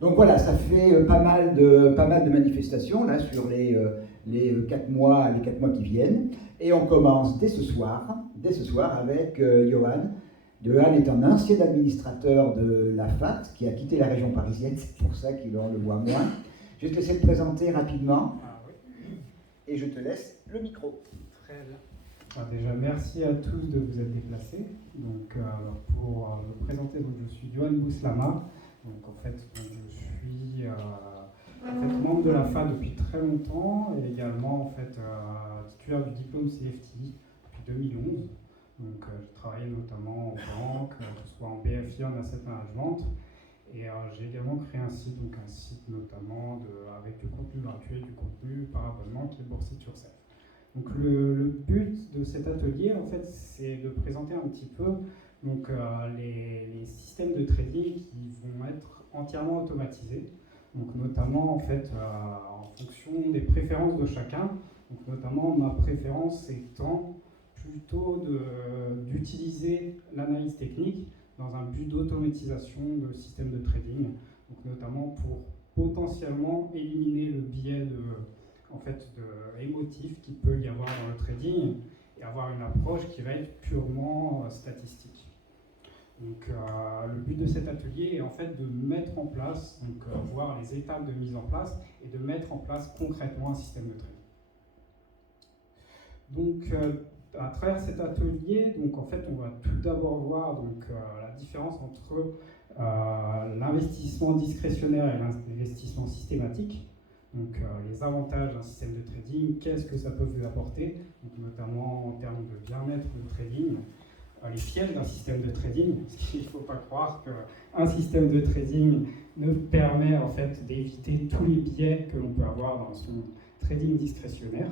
Donc voilà, ça fait pas mal de manifestations là sur les 4 mois, les 4 mois qui viennent. Et on commence dès ce soir avec Johan. Johan est un ancien administrateur de la FAT qui a quitté la région parisienne, c'est pour ça qu'il en le voit moins. Je vais te laisser te présenter rapidement. Ah oui. Et je te laisse le micro. Très bien. Alors déjà, merci à tous de vous être déplacés. Donc, pour me présenter, donc, je suis Johan Bouslama. Donc, en fait, je suis membre de la FA depuis très longtemps et également en fait, titulaire du diplôme CFTI depuis 2011. Donc, j'ai travaillé notamment en banque, que ce soit en BFI, en asset management. Et j'ai également créé un site notamment avec du contenu gratuit, du contenu par abonnement qui est Boursite sur Scène. Donc le but de cet atelier, en fait, c'est de présenter un petit peu donc, les systèmes de trading qui vont être entièrement automatisés. Donc notamment en fait en fonction des préférences de chacun. Donc notamment ma préférence étant plutôt d'utiliser l'analyse technique dans un but d'automatisation de système de trading, donc notamment pour potentiellement éliminer le biais émotif qu'il peut y avoir dans le trading et avoir une approche qui va être purement statistique. Donc le but de cet atelier est en fait de mettre en place, voir les étapes de mise en place et de mettre en place concrètement un système de trading. Donc à travers cet atelier, donc en fait, on va tout d'abord voir la différence entre l'investissement discrétionnaire et l'investissement systématique. Donc les avantages d'un système de trading, qu'est-ce que ça peut vous apporter, donc, notamment en termes de bien-être de trading, les pièges d'un système de trading, parce qu'il ne faut pas croire qu'un système de trading ne permet en fait d'éviter tous les biais que l'on peut avoir dans son trading discrétionnaire.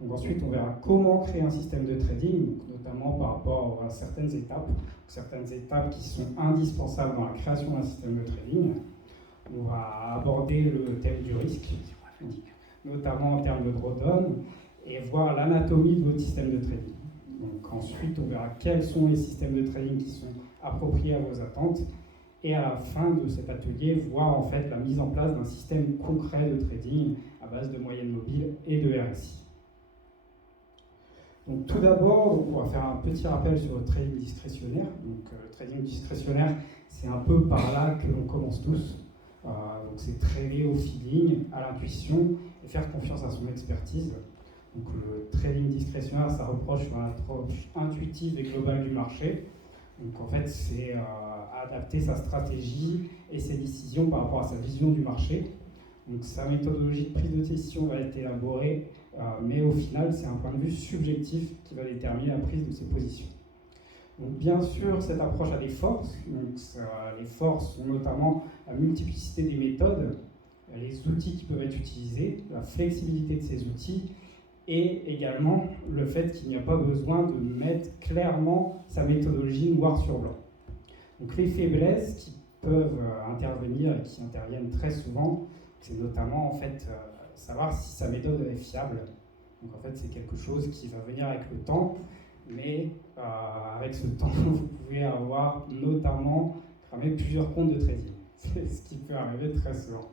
Donc ensuite, on verra comment créer un système de trading, donc notamment par rapport à certaines étapes qui sont indispensables dans la création d'un système de trading. On va aborder le thème du risque, notamment en termes de drawdown, et voir l'anatomie de votre système de trading. Donc ensuite, on verra quels sont les systèmes de trading qui sont appropriés à vos attentes, et à la fin de cet atelier, voir en fait la mise en place d'un système concret de trading à base de moyenne mobile et de RSI. Donc tout d'abord, on va faire un petit rappel sur le trading discrétionnaire. Donc le trading discrétionnaire, c'est un peu par là que l'on commence tous. Donc c'est trader au feeling, à l'intuition et faire confiance à son expertise. Donc le trading discrétionnaire, ça reproche sur l'approche intuitive et globale du marché. Donc en fait, c'est adapter sa stratégie et ses décisions par rapport à sa vision du marché. Donc sa méthodologie de prise de décision va être élaborée, mais au final, c'est un point de vue subjectif qui va déterminer la prise de ses positions. Donc bien sûr, cette approche a des forces. Donc, les forces sont notamment la multiplicité des méthodes, les outils qui peuvent être utilisés, la flexibilité de ces outils, et également le fait qu'il n'y a pas besoin de mettre clairement sa méthodologie noir sur blanc. Donc les faiblesses qui peuvent intervenir et qui interviennent très souvent, c'est notamment en fait savoir si sa méthode est fiable. Donc en fait, c'est quelque chose qui va venir avec le temps, mais avec ce temps, vous pouvez avoir notamment cramé plusieurs comptes de trading. C'est ce qui peut arriver très souvent.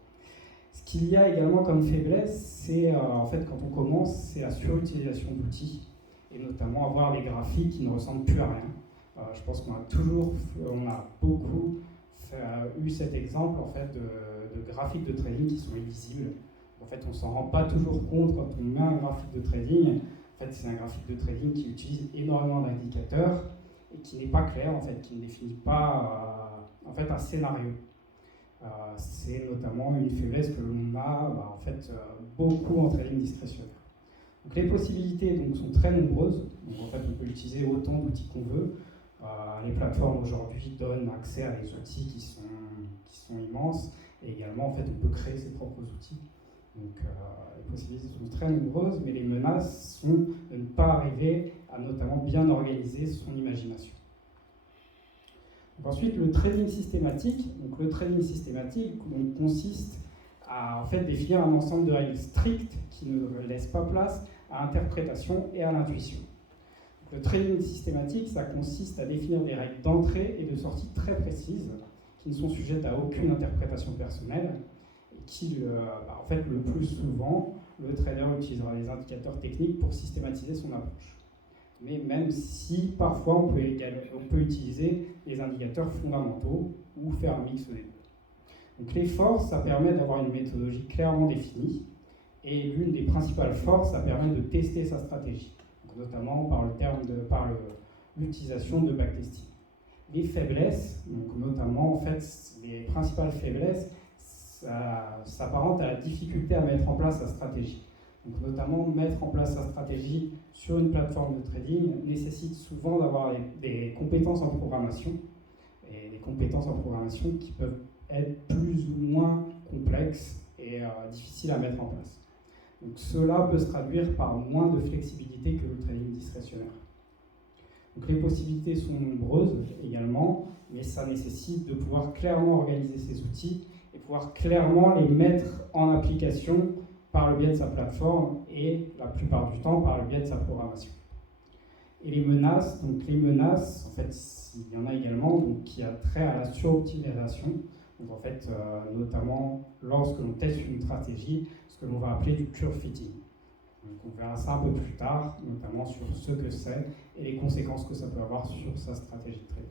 Ce qu'il y a également comme faiblesse, c'est en fait quand on commence, c'est la surutilisation d'outils, et notamment avoir des graphiques qui ne ressemblent plus à rien. Je pense qu'on a beaucoup eu cet exemple en fait de graphiques de trading qui sont illisibles. En fait, on ne s'en rend pas toujours compte quand on met un graphique de trading. En fait, c'est un graphique de trading qui utilise énormément d'indicateurs et qui n'est pas clair, en fait, qui ne définit pas un scénario. C'est notamment une faiblesse que l'on a beaucoup en trading discrétionnaire. Donc, les possibilités sont très nombreuses. Donc, en fait, on peut utiliser autant d'outils qu'on veut. Les plateformes aujourd'hui donnent accès à des outils qui sont immenses, et également en fait, on peut créer ses propres outils. Donc les possibilités sont très nombreuses, mais les menaces sont de ne pas arriver à notamment bien organiser son imagination. Donc, ensuite, le trading systématique. Donc, le trading systématique consiste à en fait, définir un ensemble de règles strictes qui ne laissent pas place à l'interprétation et à l'intuition. Le trading systématique, ça consiste à définir des règles d'entrée et de sortie très précises qui qui ne sont sujettes à aucune interprétation personnelle, et qui, en fait, le plus souvent, le trader utilisera les indicateurs techniques pour systématiser son approche. Mais même si parfois on peut utiliser les indicateurs fondamentaux ou faire un mix des deux. Donc les forces, ça permet d'avoir une méthodologie clairement définie, et l'une des principales forces, ça permet de tester sa stratégie, donc notamment par l'utilisation de backtesting. Les faiblesses, donc notamment en fait les principales faiblesses, ça s'apparente à la difficulté à mettre en place sa stratégie. Donc notamment mettre en place sa stratégie sur une plateforme de trading nécessite souvent d'avoir des compétences en programmation, et des compétences en programmation qui peuvent être plus ou moins complexes et difficiles à mettre en place. Donc cela peut se traduire par moins de flexibilité que le trading discrétionnaire. Donc les possibilités sont nombreuses également, mais ça nécessite de pouvoir clairement organiser ces outils et pouvoir clairement les mettre en application par le biais de sa plateforme et la plupart du temps par le biais de sa programmation. Et les menaces, en fait, il y en a également donc, qui a trait à la suroptimisation. Donc en fait, notamment lorsque l'on teste une stratégie, ce que l'on va appeler du curve fitting. Donc on verra ça un peu plus tard, notamment sur ce que c'est et les conséquences que ça peut avoir sur sa stratégie de trading.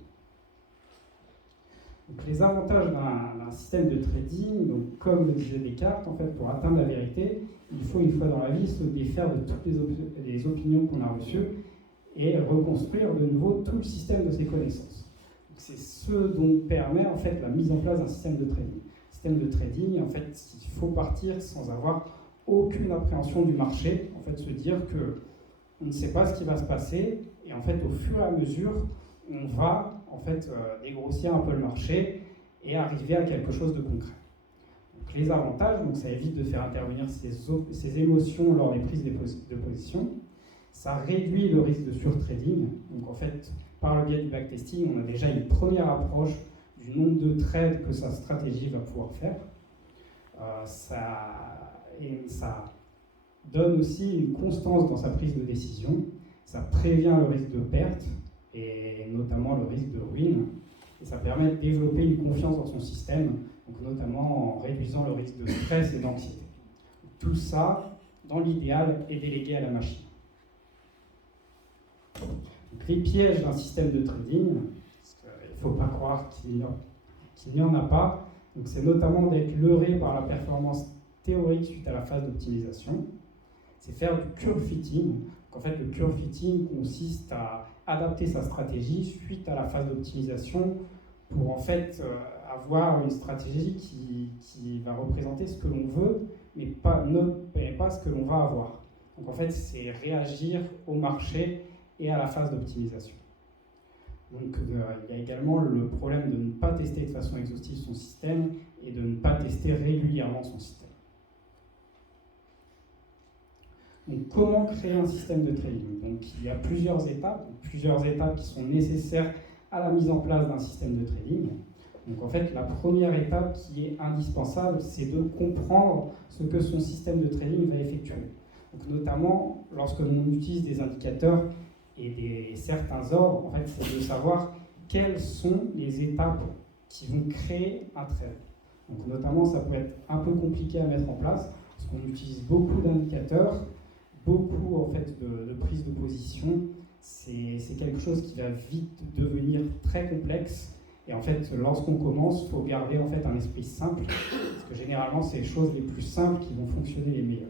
Donc les avantages d'un système de trading, donc comme le disait Descartes, en fait, pour atteindre la vérité, il faut une fois dans la vie se défaire de toutes les opinions qu'on a reçues et reconstruire de nouveau tout le système de ses connaissances. C'est ce dont permet en fait la mise en place d'un système de trading. Système de trading, en fait, il faut partir sans avoir aucune appréhension du marché, en fait, se dire que on ne sait pas ce qui va se passer, et en fait, au fur et à mesure, on va en fait dégrossir un peu le marché et arriver à quelque chose de concret. Donc, les avantages, donc ça évite de faire intervenir ces émotions lors des prises de position. Ça réduit le risque de surtrading. Donc en fait, par le biais du backtesting, on a déjà une première approche du nombre de trades que sa stratégie va pouvoir faire. Ça donne aussi une constance dans sa prise de décision. Ça prévient le risque de perte et notamment le risque de ruine. Et ça permet de développer une confiance dans son système, donc notamment en réduisant le risque de stress et d'anxiété. Tout ça, dans l'idéal, est délégué à la machine. Donc, les pièges d'un système de trading, il ne faut pas croire qu'il n'y en a pas. Donc, c'est notamment d'être leurré par la performance théorique suite à la phase d'optimisation. C'est faire du curve fitting. Donc, en fait, le curve fitting consiste à adapter sa stratégie suite à la phase d'optimisation pour en fait avoir une stratégie qui va représenter ce que l'on veut, mais pas ce que l'on va avoir. Donc en fait, c'est réagir au marché et à la phase d'optimisation. Donc il y a également le problème de ne pas tester de façon exhaustive son système et de ne pas tester régulièrement son système. Donc comment créer un système de trading? Donc il y a plusieurs étapes qui sont nécessaires à la mise en place d'un système de trading. Donc en fait, la première étape qui est indispensable, c'est de comprendre ce que son système de trading va effectuer. Donc notamment, lorsque l'on utilise des indicateurs et certains ordres, en fait, c'est de savoir quelles sont les étapes qui vont créer un trade. Donc notamment, ça peut être un peu compliqué à mettre en place, parce qu'on utilise beaucoup d'indicateurs, beaucoup en fait de prise de position. C'est quelque chose qui va vite devenir très complexe. Et en fait, lorsqu'on commence, il faut garder en fait un esprit simple, parce que généralement, c'est les choses les plus simples qui vont fonctionner les mieux.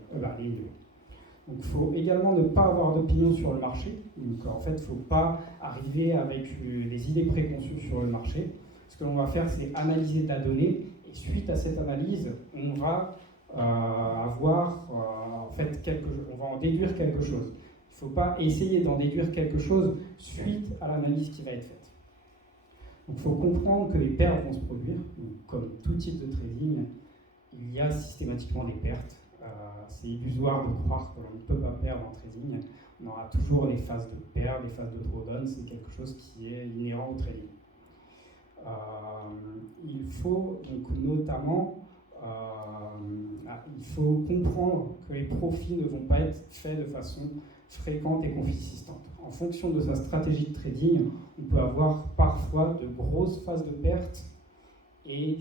Donc, il faut également ne pas avoir d'opinion sur le marché. Donc, en fait, il ne faut pas arriver avec des idées préconçues sur le marché. Ce que l'on va faire, c'est analyser de la donnée, et suite à cette analyse, on va on va en déduire quelque chose. Il ne faut pas essayer d'en déduire quelque chose suite à l'analyse qui va être faite. Donc il faut comprendre que les pertes vont se produire. Donc, comme tout type de trading, il y a systématiquement des pertes. C'est illusoire de croire que l'on ne peut pas perdre en trading. On aura toujours des phases de perte, des phases de drawdown. C'est quelque chose qui est inhérent au trading. Il faut donc notamment il faut comprendre que les profits ne vont pas être faits de façon fréquente et consistante. En fonction de sa stratégie de trading, on peut avoir parfois de grosses phases de perte et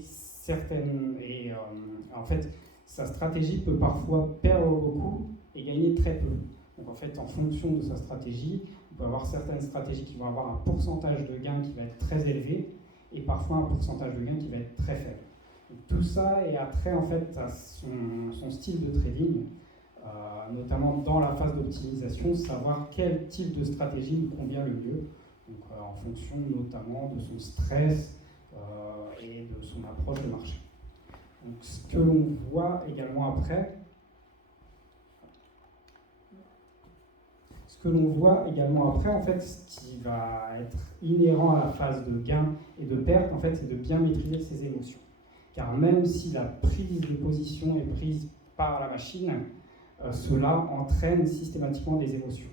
en fait, sa stratégie peut parfois perdre beaucoup et gagner très peu. Donc en fait, en fonction de sa stratégie, on peut avoir certaines stratégies qui vont avoir un pourcentage de gain qui va être très élevé et parfois un pourcentage de gain qui va être très faible. Donc, tout ça est attrait en fait à son style de trading, notamment dans la phase d'optimisation, savoir quel type de stratégie lui convient le mieux, donc, en fonction notamment de son stress et de son approche de marché. Donc, ce que l'on voit également après, en fait, ce qui va être inhérent à la phase de gain et de perte, en fait, c'est de bien maîtriser ses émotions. Car même si la prise de position est prise par la machine, cela entraîne systématiquement des émotions.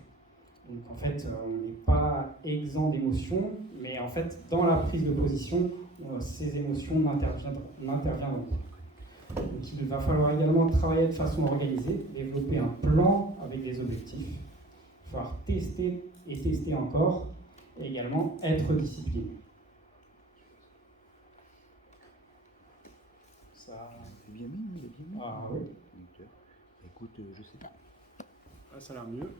Donc en fait, on n'est pas exempt d'émotions, mais en fait, dans la prise de position, ces émotions n'interviendront pas. Donc il va falloir également travailler de façon organisée, développer un plan avec des objectifs. Il va falloir tester et tester encore, et également être discipliné. Ça... C'est bien mis, il est bien mis. Ah oui. Donc, écoute, je sais pas. Ah, ça a l'air mieux.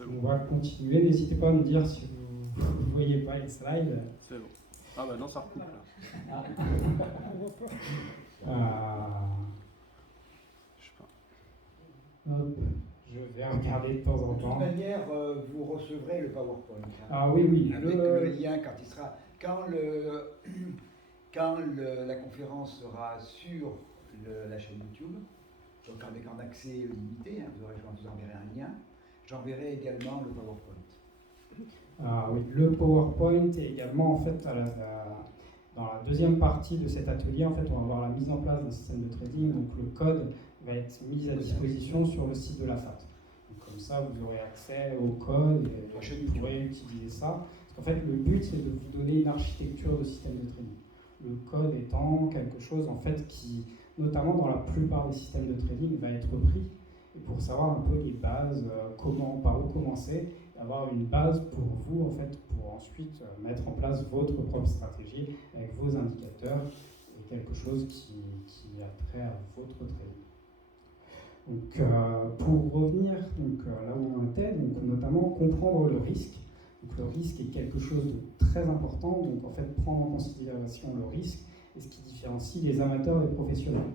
On va continuer. N'hésitez pas à me dire si vous ne voyez pas les slides. C'est bon. Ah bah non, ça recoupe là. Je sais pas. Hop, je vais regarder de temps en De toute temps. manière, vous recevrez le PowerPoint. Hein, Ah oui, oui. avec le lien quand il sera. Quand la conférence sera sur la chaîne YouTube, donc avec un accès limité, hein, je vous enverrai un lien. J'enverrai également le PowerPoint. Ah oui, le PowerPoint est également en fait dans la deuxième partie de cet atelier. En fait, on va avoir la mise en place d'un système de trading. Donc le code va être mis à disposition sur le site de la FAT. Donc, comme ça, vous aurez accès au code et vous pourrez utiliser ça. Parce qu'en fait, le but c'est de vous donner une architecture de système de trading. Le code étant quelque chose en fait qui, notamment dans la plupart des systèmes de trading, va être pris. Et pour savoir un peu les bases, par où commencer, avoir une base pour vous, en fait, pour ensuite mettre en place votre propre stratégie avec vos indicateurs et quelque chose qui a trait à votre trading. Donc, pour revenir là où on était, donc, notamment comprendre le risque. Donc, le risque est quelque chose de très important, donc en fait prendre en considération le risque et ce qui différencie les amateurs des professionnels.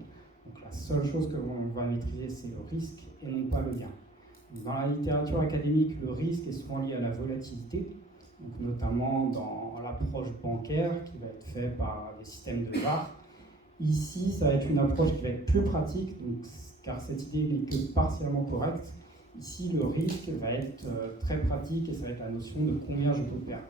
Donc la seule chose que l'on va maîtriser, c'est le risque et non pas le gain. Dans la littérature académique, le risque est souvent lié à la volatilité, donc notamment dans l'approche bancaire qui va être faite par des systèmes de VAR. Ici, ça va être une approche qui va être plus pratique, donc, car cette idée n'est que partiellement correcte. Ici, le risque va être très pratique et ça va être la notion de combien je peux perdre.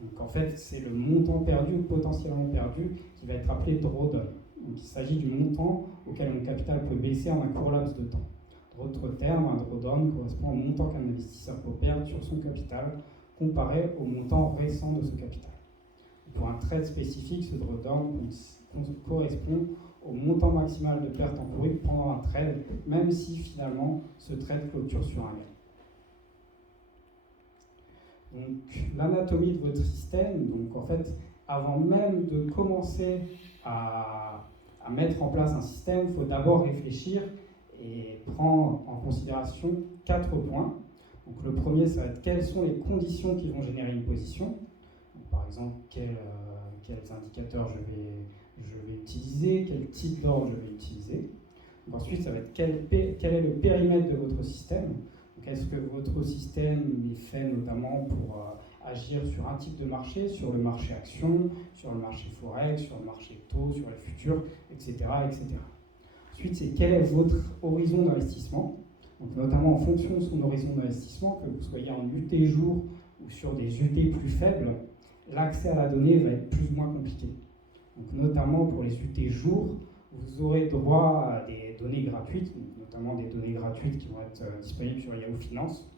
Donc en fait, c'est le montant perdu ou potentiellement perdu qui va être appelé drawdown. Donc il s'agit du montant auquel mon capital peut baisser en un court laps de temps. D'autres termes, un drawdown correspond au montant qu'un investisseur peut perdre sur son capital comparé au montant récent de ce capital. Pour un trade spécifique, ce drawdown correspond au montant maximal de perte encourue pendant un trade, même si finalement ce trade clôture sur un gain. Donc l'anatomie de votre système, donc en fait, avant même de commencer à mettre en place un système, il faut d'abord réfléchir et prendre en considération 4 points. Donc le premier, ça va être quelles sont les conditions qui vont générer une position. Donc, par exemple, quels indicateurs je vais utiliser, quel type d'ordre je vais utiliser. Donc, ensuite, ça va être quel est le périmètre de votre système. Donc, est-ce que votre système est fait notamment pour agir sur un type de marché, sur le marché action, sur le marché forex, sur le marché taux, sur les futurs, etc. etc. Ensuite, c'est quel est votre horizon d'investissement. Donc, notamment en fonction de son horizon d'investissement, que vous soyez en UT jour ou sur des UT plus faibles, l'accès à la donnée va être plus ou moins compliqué. Donc, notamment pour les UT jours, vous aurez droit à des données gratuites, notamment des données gratuites qui vont être disponibles sur Yahoo Finance.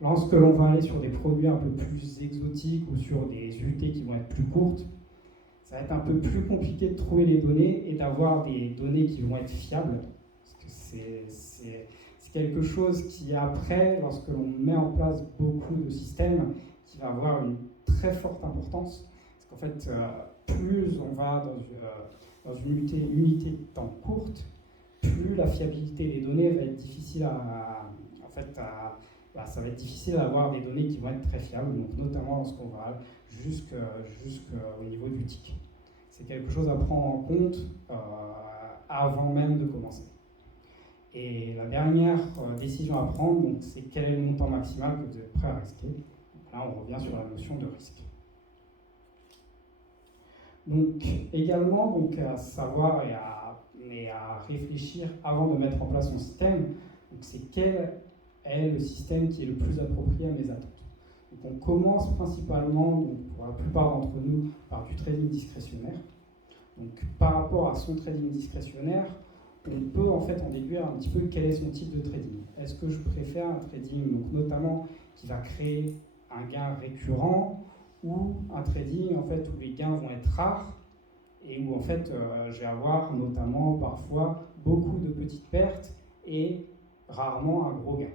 Lorsque l'on va aller sur des produits un peu plus exotiques ou sur des UT qui vont être plus courtes, ça va être un peu plus compliqué de trouver les données et d'avoir des données qui vont être fiables. Parce que c'est quelque chose qui, après, lorsque l'on met en place beaucoup de systèmes, qui va avoir une très forte importance. Parce qu'en fait, plus on va dans une unité de temps courte, plus la fiabilité des données va être difficile ça va être difficile d'avoir des données qui vont être très fiables, donc notamment lorsqu'on va jusqu'au niveau du tic. C'est quelque chose à prendre en compte avant même de commencer. Et la dernière décision à prendre, donc, c'est quel est le montant maximal que vous êtes prêt à risquer. Donc là, on revient sur la notion de risque. Donc également à savoir et à réfléchir avant de mettre en place son système, donc c'est quel est le système qui est le plus approprié à mes attentes. Donc on commence principalement, donc pour la plupart d'entre nous, par du trading discrétionnaire. Donc par rapport à son trading discrétionnaire, on peut en fait en déduire un petit peu quel est son type de trading. Est-ce que je préfère un trading donc notamment qui va créer un gain récurrent, ou un trading en fait où les gains vont être rares et où en fait je vais avoir notamment parfois beaucoup de petites pertes et rarement un gros gain.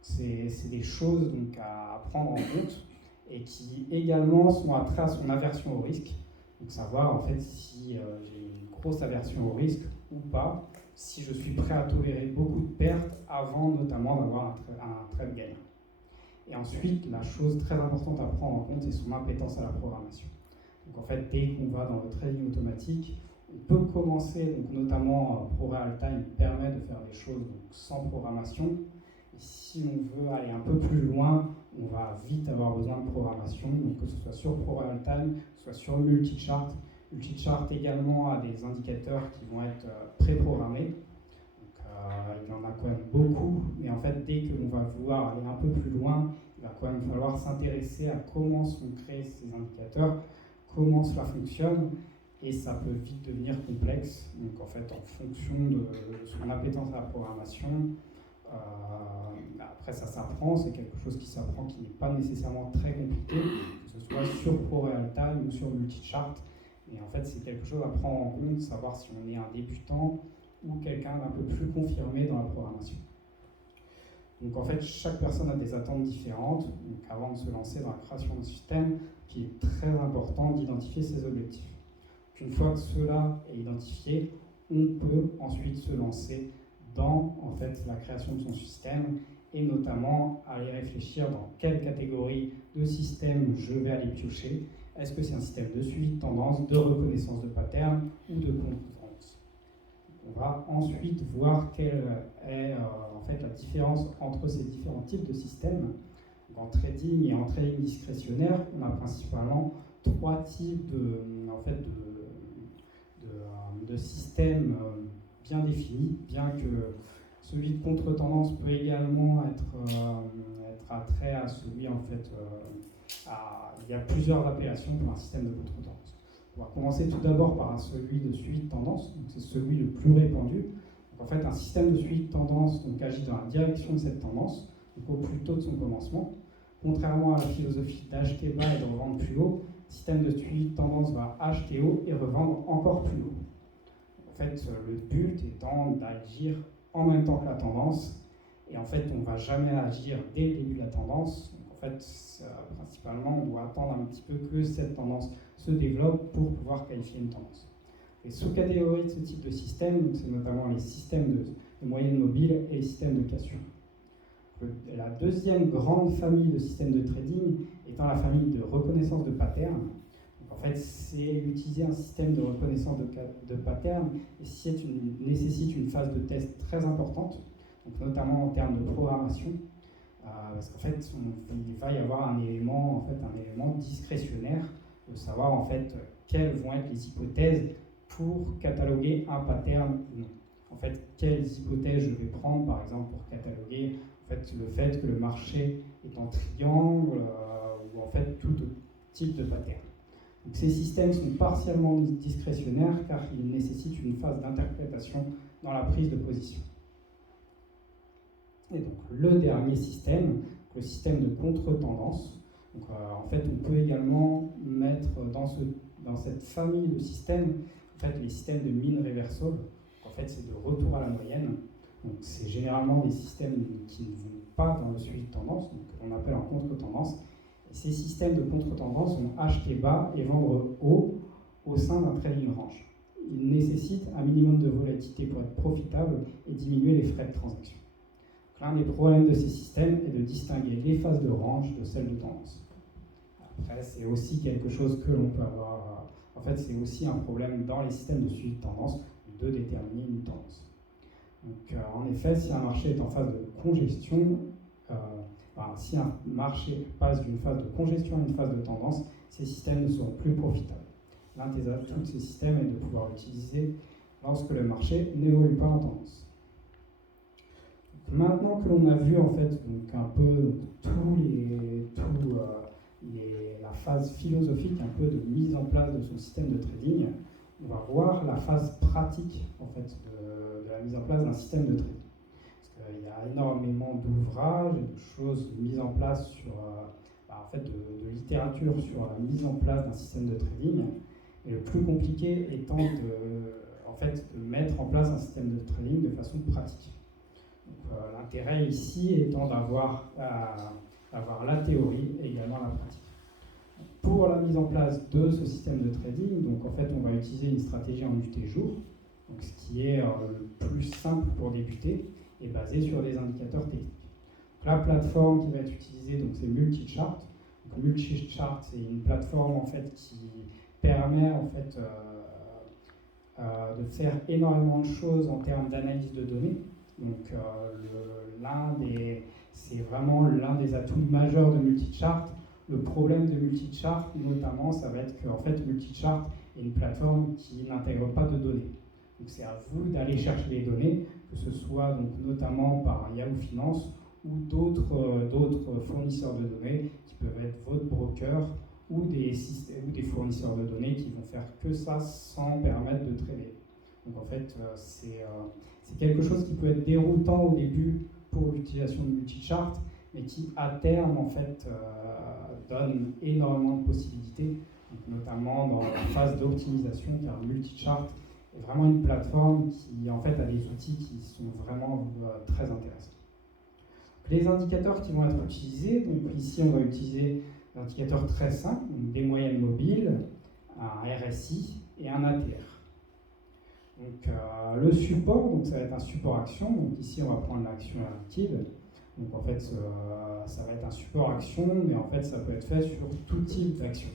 C'est des choses donc à prendre en compte et qui également sont attrait à son aversion au risque. Donc savoir en fait si j'ai une grosse aversion au risque ou pas, si je suis prêt à tolérer beaucoup de pertes avant notamment d'avoir un trade gagnant. Et ensuite, la chose très importante à prendre en compte, c'est son appétence à la programmation. Donc en fait, dès qu'on va dans le trading automatique, on peut commencer, donc notamment ProRealTime permet de faire des choses donc, sans programmation. Et si on veut aller un peu plus loin, on va vite avoir besoin de programmation, donc que ce soit sur ProRealTime, que ce soit sur Multichart. Multichart également a des indicateurs qui vont être préprogrammés. Il y en a quand même beaucoup, mais en fait, dès que l'on va vouloir aller un peu plus loin, il va quand même falloir s'intéresser à comment sont créés ces indicateurs, comment cela fonctionne, et ça peut vite devenir complexe. Donc en fait, en fonction de son appétence à la programmation, après ça s'apprend, c'est quelque chose qui s'apprend qui n'est pas nécessairement très compliqué, que ce soit sur ProRealTime ou sur Multichart, mais en fait c'est quelque chose à prendre en compte, savoir si on est un débutant ou quelqu'un d'un peu plus confirmé dans la programmation. Donc en fait, chaque personne a des attentes différentes. Donc avant de se lancer dans la création d'un système, il est très important d'identifier ses objectifs. Une fois que cela est identifié, on peut ensuite se lancer dans en fait, la création de son système et notamment aller réfléchir dans quelle catégorie de système je vais aller piocher. Est-ce que c'est un système de suivi de tendance, de reconnaissance de pattern ou de concurrence? On va ensuite voir quelle est en fait, la différence entre ces différents types de systèmes. En trading et en trading discrétionnaire, on a principalement trois types de systèmes bien définis, bien que celui de contre-tendance peut également être attrait à celui en fait. Il y a plusieurs appellations pour un système de contre-tendance. On va commencer tout d'abord par celui de suivi de tendance, donc c'est celui le plus répandu. Donc en fait, un système de suivi de tendance donc, agit dans la direction de cette tendance, donc au plus tôt de son commencement. Contrairement à la philosophie d'acheter bas et de revendre plus haut, le système de suivi de tendance va acheter haut et revendre encore plus haut. En fait, le but étant d'agir en même temps que la tendance, et en fait, on ne va jamais agir dès le début de la tendance. Donc, en fait, principalement, on doit attendre un petit peu que cette tendance se développe pour pouvoir qualifier une tendance. Les sous-catégories de ce type de système, c'est notamment les systèmes de moyenne mobile et les systèmes de cassure. La deuxième grande famille de systèmes de trading étant la famille de reconnaissance de pattern. Donc, en fait, c'est utiliser un système de reconnaissance de pattern et nécessite une phase de test très importante, donc notamment en termes de programmation, parce qu'en fait, il va y avoir un élément discrétionnaire de savoir en fait quelles vont être les hypothèses pour cataloguer un pattern ou non. En fait, quelles hypothèses je vais prendre, par exemple, pour cataloguer le fait que le marché est en triangle ou en fait tout type de pattern. Donc, ces systèmes sont partiellement discrétionnaires car ils nécessitent une phase d'interprétation dans la prise de position. Et donc le dernier système, le système de contre-tendance. Donc, en fait, on peut également mettre dans cette famille de systèmes en fait, les systèmes de mean reversal. En fait, c'est de retour à la moyenne. Donc, c'est généralement des systèmes qui ne vont pas dans le suivi de tendance, donc on appelle en contre-tendance. Et ces systèmes de contre-tendance vont acheter bas et vendre haut au sein d'un trading range. Ils nécessitent un minimum de volatilité pour être profitables et diminuer les frais de transaction. L'un des problèmes de ces systèmes est de distinguer les phases de range de celles de tendance. Après, c'est aussi quelque chose que l'on peut avoir. En fait, c'est aussi un problème dans les systèmes de suivi de tendance de déterminer une tendance. Donc, en effet, si un marché est en phase de congestion, si un marché passe d'une phase de congestion à une phase de tendance, ces systèmes ne seront plus profitables. L'un des atouts de ces systèmes est de pouvoir l'utiliser lorsque le marché n'évolue pas en tendance. Maintenant que l'on a vu en fait donc un peu la phase philosophique un peu de mise en place de son système de trading, on va voir la phase pratique en fait de la mise en place d'un système de trading. Parce qu'il y a énormément d'ouvrages et de choses mises en place sur de littérature sur la mise en place d'un système de trading. Et le plus compliqué étant de mettre en place un système de trading de façon pratique. L'intérêt ici étant d'avoir la théorie et également la pratique. Pour la mise en place de ce système de trading, donc en fait on va utiliser une stratégie en UT jour, donc ce qui est le plus simple pour débuter et basé sur des indicateurs techniques. Donc, la plateforme qui va être utilisée, donc c'est Multichart. Donc, Multichart, c'est une plateforme en fait qui permet en fait de faire énormément de choses en termes d'analyse de données. Donc c'est vraiment l'un des atouts majeurs de Multichart. Le problème de Multichart, notamment, ça va être qu'en fait, Multichart est une plateforme qui n'intègre pas de données. Donc c'est à vous d'aller chercher les données, que ce soit donc, notamment par Yahoo Finance ou d'autres fournisseurs de données qui peuvent être votre broker ou des fournisseurs de données qui vont faire que ça sans permettre de trader. Donc en fait, c'est quelque chose qui peut être déroutant au début pour l'utilisation de Multichart, mais qui à terme en fait donne énormément de possibilités, donc, notamment dans la phase d'optimisation, car Multichart est vraiment une plateforme qui en fait a des outils qui sont vraiment très intéressants. Les indicateurs qui vont être utilisés, donc ici on va utiliser des indicateurs très simples, donc des moyennes mobiles, un RSI et un ATR. Donc le support, donc ça va être un support action, donc ici on va prendre l'action liquide. Donc en fait ça va être un support action, mais en fait ça peut être fait sur tout type d'action.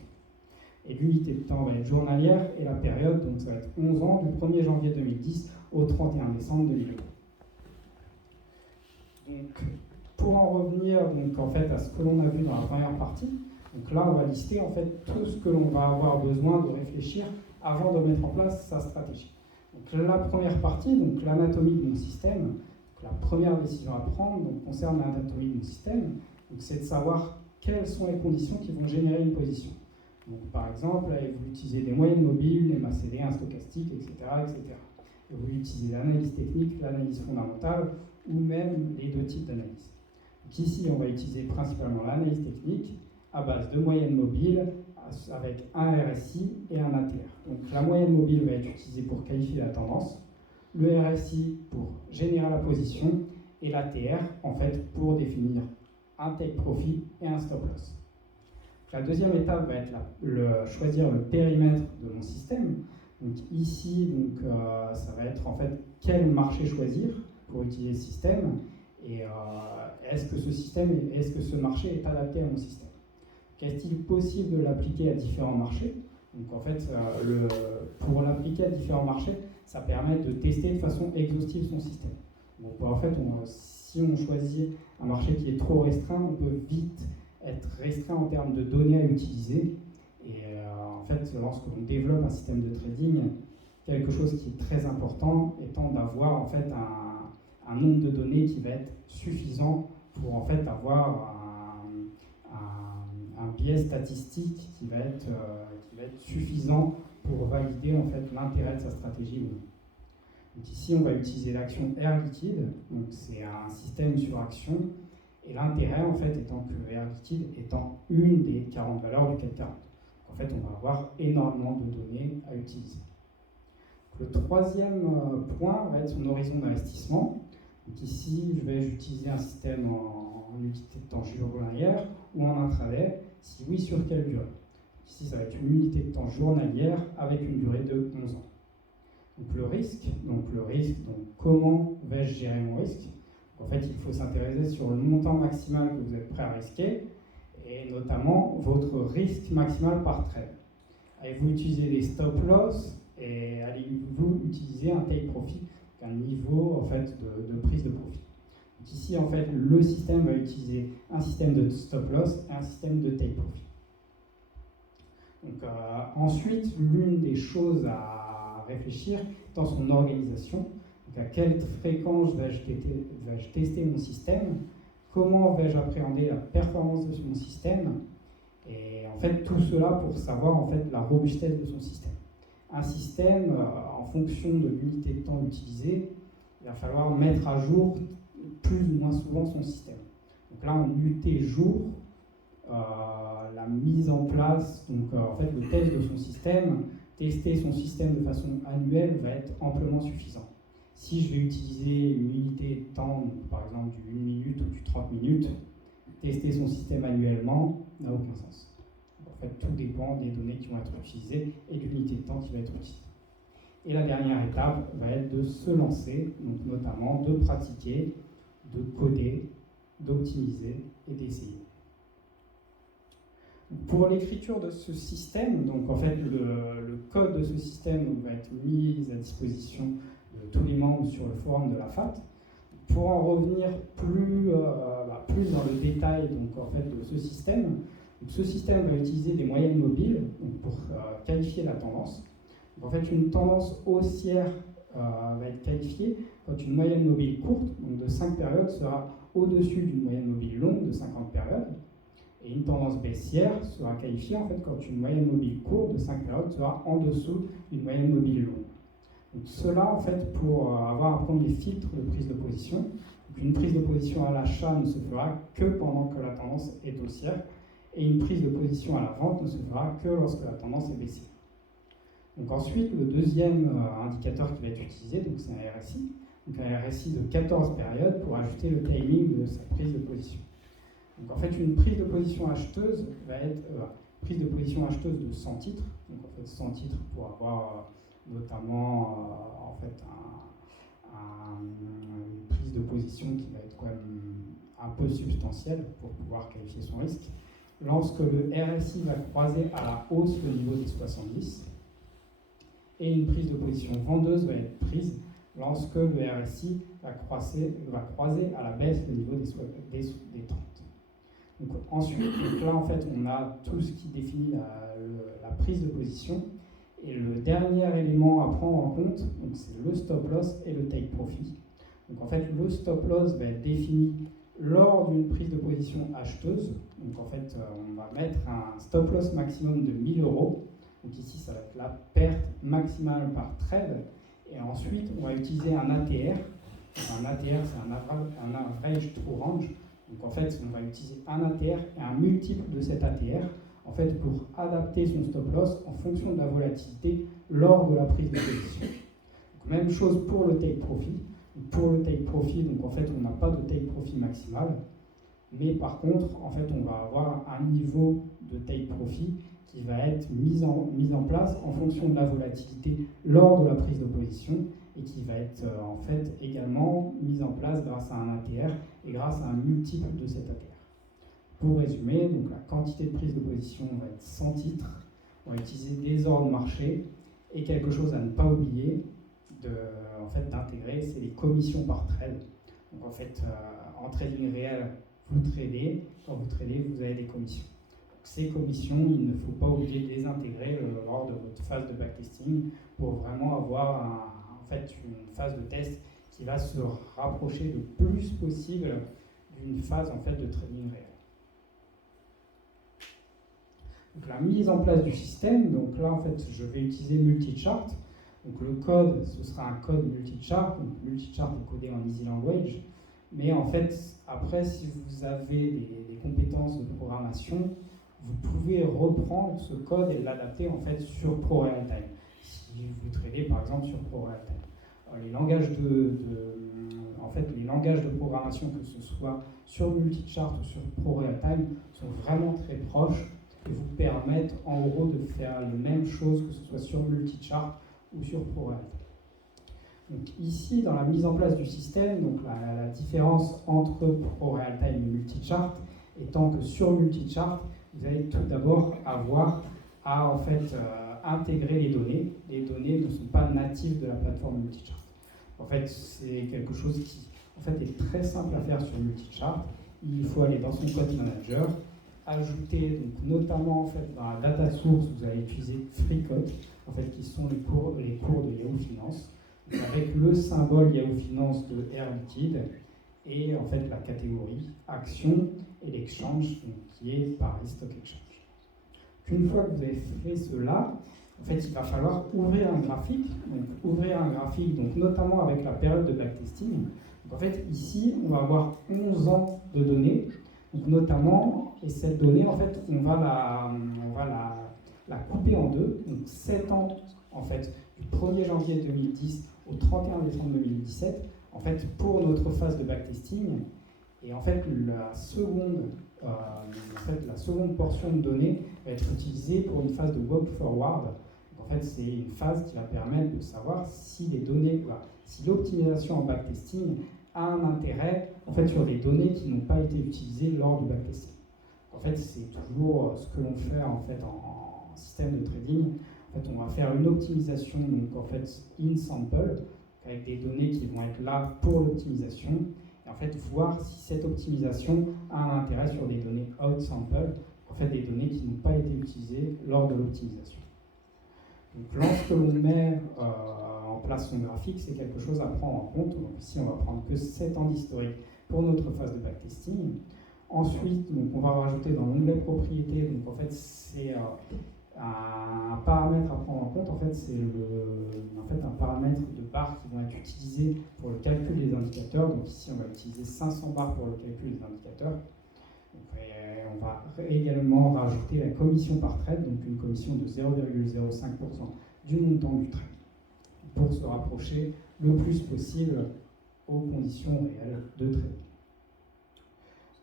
Et l'unité de temps va être journalière et la période, donc ça va être 11 ans, du 1er janvier 2010 au 31 décembre 2020. Donc pour en revenir donc, en fait, à ce que l'on a vu dans la première partie, donc là on va lister en fait tout ce que l'on va avoir besoin de réfléchir avant de mettre en place sa stratégie. Donc la première partie, donc l'anatomie de mon système, donc, la première décision à prendre donc, concerne l'anatomie de mon système, donc c'est de savoir quelles sont les conditions qui vont générer une position. Donc, par exemple, vous utilisez des moyennes mobiles, des MACD, un stochastique, etc. etc. Et vous utilisez l'analyse technique, l'analyse fondamentale, ou même les deux types d'analyse. Donc ici, on va utiliser principalement l'analyse technique à base de moyennes mobiles avec un RSI et un ATR. Donc la moyenne mobile va être utilisée pour qualifier la tendance, le RSI pour générer la position et l'ATR en fait pour définir un take profit et un stop loss. La deuxième étape va être choisir le périmètre de mon système. Donc ici, ça va être en fait quel marché choisir pour utiliser le système et est-ce que ce marché est adapté à mon système. Qu'est-il possible de l'appliquer à différents marchés? Donc en fait, pour l'appliquer à différents marchés, ça permet de tester de façon exhaustive son système. Donc en fait, si on choisit un marché qui est trop restreint, on peut vite être restreint en termes de données à utiliser. Et en fait, lorsqu'on développe un système de trading, quelque chose qui est très important étant d'avoir en fait un nombre de données qui va être suffisant pour en fait avoir un biais statistique qui va être suffisant pour valider en fait l'intérêt de sa stratégie. Donc ici, on va utiliser l'action R liquide. Donc c'est un système sur action. Et l'intérêt, en fait, étant que R liquide étant une des 40 valeurs du CAC 40. Donc, en fait, on va avoir énormément de données à utiliser. Donc, le troisième point va être son horizon d'investissement. Donc ici, je vais utiliser un système en unité de temps journalière ou en intraday. Si oui, sur quelle durée? Ici, ça va être une unité de temps journalière avec une durée de 11 ans. Donc le risque, comment vais-je gérer mon risque? En fait, il faut s'intéresser sur le montant maximal que vous êtes prêt à risquer et notamment votre risque maximal par trade. Allez-vous utiliser des stop loss et allez-vous utiliser un take profit, un niveau en fait, de prise de profit. Donc ici, en fait, le système va utiliser un système de stop loss et un système de take profit. Donc, ensuite, l'une des choses à réfléchir dans son organisation, donc à quelle fréquence vais-je tester mon système, comment vais-je appréhender la performance de mon système, et en fait tout cela pour savoir en fait la robustesse de son système. Un système, en fonction de l'unité de temps utilisée, il va falloir mettre à jour plus ou moins souvent son système. Donc là, en UT jour, la mise en place, donc en fait le test de son système, tester son système de façon annuelle va être amplement suffisant. Si je vais utiliser une unité de temps, donc par exemple du 1 minute ou du 30 minutes, tester son système annuellement n'a aucun sens. En fait, tout dépend des données qui vont être utilisées et de l'unité de temps qui va être utilisée. Et la dernière étape va être de se lancer, donc notamment de pratiquer, de coder, d'optimiser et d'essayer. Pour l'écriture de ce système, donc en fait le code de ce système va être mis à disposition de tous les membres sur le forum de la FAT. Pour en revenir plus dans le détail donc en fait de ce système, donc ce système va utiliser des moyennes mobiles donc pour qualifier la tendance. Donc en fait une tendance haussière va être qualifiée quand une moyenne mobile courte, donc de 5 périodes, sera au-dessus d'une moyenne mobile longue de 50 périodes. Et une tendance baissière sera qualifiée en fait quand une moyenne mobile courte de 5 périodes sera en dessous d'une moyenne mobile longue. Donc cela en fait pour avoir un premier filtre de prise de position. Donc, une prise de position à l'achat ne se fera que pendant que la tendance est haussière et une prise de position à la vente ne se fera que lorsque la tendance est baissière. Donc ensuite le deuxième indicateur qui va être utilisé, donc c'est un RSI. Donc un RSI de 14 périodes pour ajouter le timing de sa prise de position. Donc en fait, une prise de position acheteuse va être prise de position acheteuse de 100 titres. Donc en fait, 100 titres pour avoir notamment en fait une prise de position qui va être quand même un peu substantielle pour pouvoir qualifier son risque. Lorsque le RSI va croiser à la hausse le niveau des 70, et une prise de position vendeuse va être prise lorsque le RSI va croiser à la baisse le niveau des 30. Donc, ensuite, donc là, en fait, on a tout ce qui définit la prise de position. Et le dernier élément à prendre en compte, c'est le stop loss et le take profit. Donc, en fait, le stop loss va être défini lors d'une prise de position acheteuse. Donc, en fait, on va mettre un stop loss maximum de 1 000 €. Donc, ici, ça va être la perte maximale par trade. Et ensuite, on va utiliser un ATR. Un ATR, c'est un average true range. Donc en fait, on va utiliser un ATR et un multiple de cet ATR en fait, pour adapter son stop loss en fonction de la volatilité lors de la prise de position. Donc, même chose pour le take profit. Pour le take profit, donc en fait, on n'a pas de take profit maximal, mais par contre, en fait, on va avoir un niveau de take profit qui va être mis en place en fonction de la volatilité lors de la prise de position et qui va être en fait également mise en place grâce à un ATR et grâce à un multiple de cet ATR. Pour résumer, donc la quantité de prise de position va être 100 titres, on va utiliser des ordres marché et quelque chose à ne pas oublier d'intégrer, c'est les commissions par trade. Donc en fait, en trading réel, vous tradez, quand vous tradez, vous avez des commissions. Donc, ces commissions, il ne faut pas oublier de les intégrer lors de votre phase de backtesting pour vraiment avoir une phase de test qui va se rapprocher le plus possible d'une phase en fait, de trading réel. Donc la mise en place du système, donc là en fait je vais utiliser multichart. Donc le code, ce sera un code multichart. Donc multichart est codé en easy language. Mais en fait, après, si vous avez des compétences de programmation, vous pouvez reprendre ce code et l'adapter en fait sur ProRealTime. Si vous tradez par exemple sur ProRealTime. Les langages en fait, les langages de programmation, que ce soit sur Multichart ou sur ProRealTime, sont vraiment très proches et vous permettent en gros de faire les mêmes choses, que ce soit sur Multichart ou sur ProRealTime. Donc ici, dans la mise en place du système, donc la différence entre ProRealTime et Multichart étant que sur Multichart, vous allez tout d'abord avoir à en fait intégrer les données. Les données ne sont pas natives de la plateforme Multichart. En fait, c'est quelque chose qui en fait, est très simple à faire sur Multichart. Il faut aller dans son code manager, ajouter donc, notamment en fait, dans la data source, vous allez utiliser FreeCode, en fait, qui sont les cours de Yahoo Finance, avec le symbole Yahoo Finance de Air Liquide et en fait la catégorie action et l'exchange qui est Paris Stock Exchange. Une fois que vous avez fait cela, en fait, il va falloir ouvrir un graphique, donc notamment avec la période de backtesting. Donc en fait, ici, on va avoir 11 ans de données, donc notamment, et cette donnée, en fait, on va la couper en deux, donc 7 ans, en fait, du 1er janvier 2010 au 31 décembre 2017, en fait, pour notre phase de backtesting. Et en fait, la seconde portion de données va être utilisée pour une phase de walk forward. Donc, en fait, c'est une phase qui va permettre de savoir si les données, si l'optimisation en backtesting a un intérêt en fait, sur les données qui n'ont pas été utilisées lors du backtesting. En fait, c'est toujours ce que l'on fait en fait en système de trading. En fait, on va faire une optimisation donc en fait in sample avec des données qui vont être là pour l'optimisation et en fait voir si cette optimisation a un intérêt sur des données out sample, en fait des données qui n'ont pas été utilisées lors de l'optimisation. Donc lorsque l'on met en place son graphique, c'est quelque chose à prendre en compte. Donc ici, on va prendre que 7 ans d'historique pour notre phase de backtesting. Ensuite, donc, on va rajouter dans l'onglet propriété, donc en fait c'est un paramètre à prendre en compte, en fait, c'est un paramètre de barres qui vont être utilisés pour le calcul des indicateurs. Donc ici, on va utiliser 500 barres pour le calcul des indicateurs. Donc, on va également rajouter la commission par trade, donc une commission de 0,05% du montant du trade, pour se rapprocher le plus possible aux conditions réelles de trading.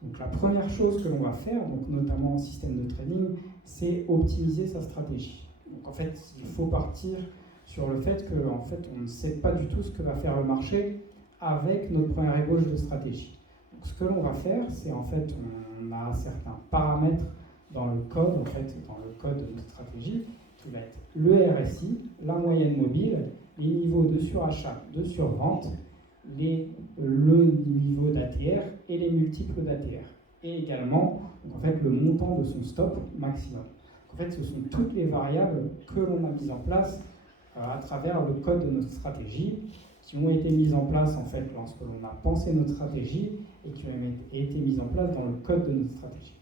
Donc la première chose que l'on va faire, donc notamment en système de trading, c'est optimiser sa stratégie. Donc en fait, il faut partir sur le fait que en fait, on ne sait pas du tout ce que va faire le marché avec notre première ébauche de stratégie. Donc ce que l'on va faire, c'est en fait, on a certains paramètres dans le code, en fait, dans le code de notre stratégie, qui va être le RSI, la moyenne mobile, les niveaux de surachat, de survente, le niveau d'ATR et les multiples d'ATR. Et également, en fait, le montant de son stop maximum. En fait, ce sont toutes les variables que l'on a mises en place à travers le code de notre stratégie, qui ont été mises en place en fait lorsque l'on a pensé notre stratégie et qui ont été mises en place dans le code de notre stratégie.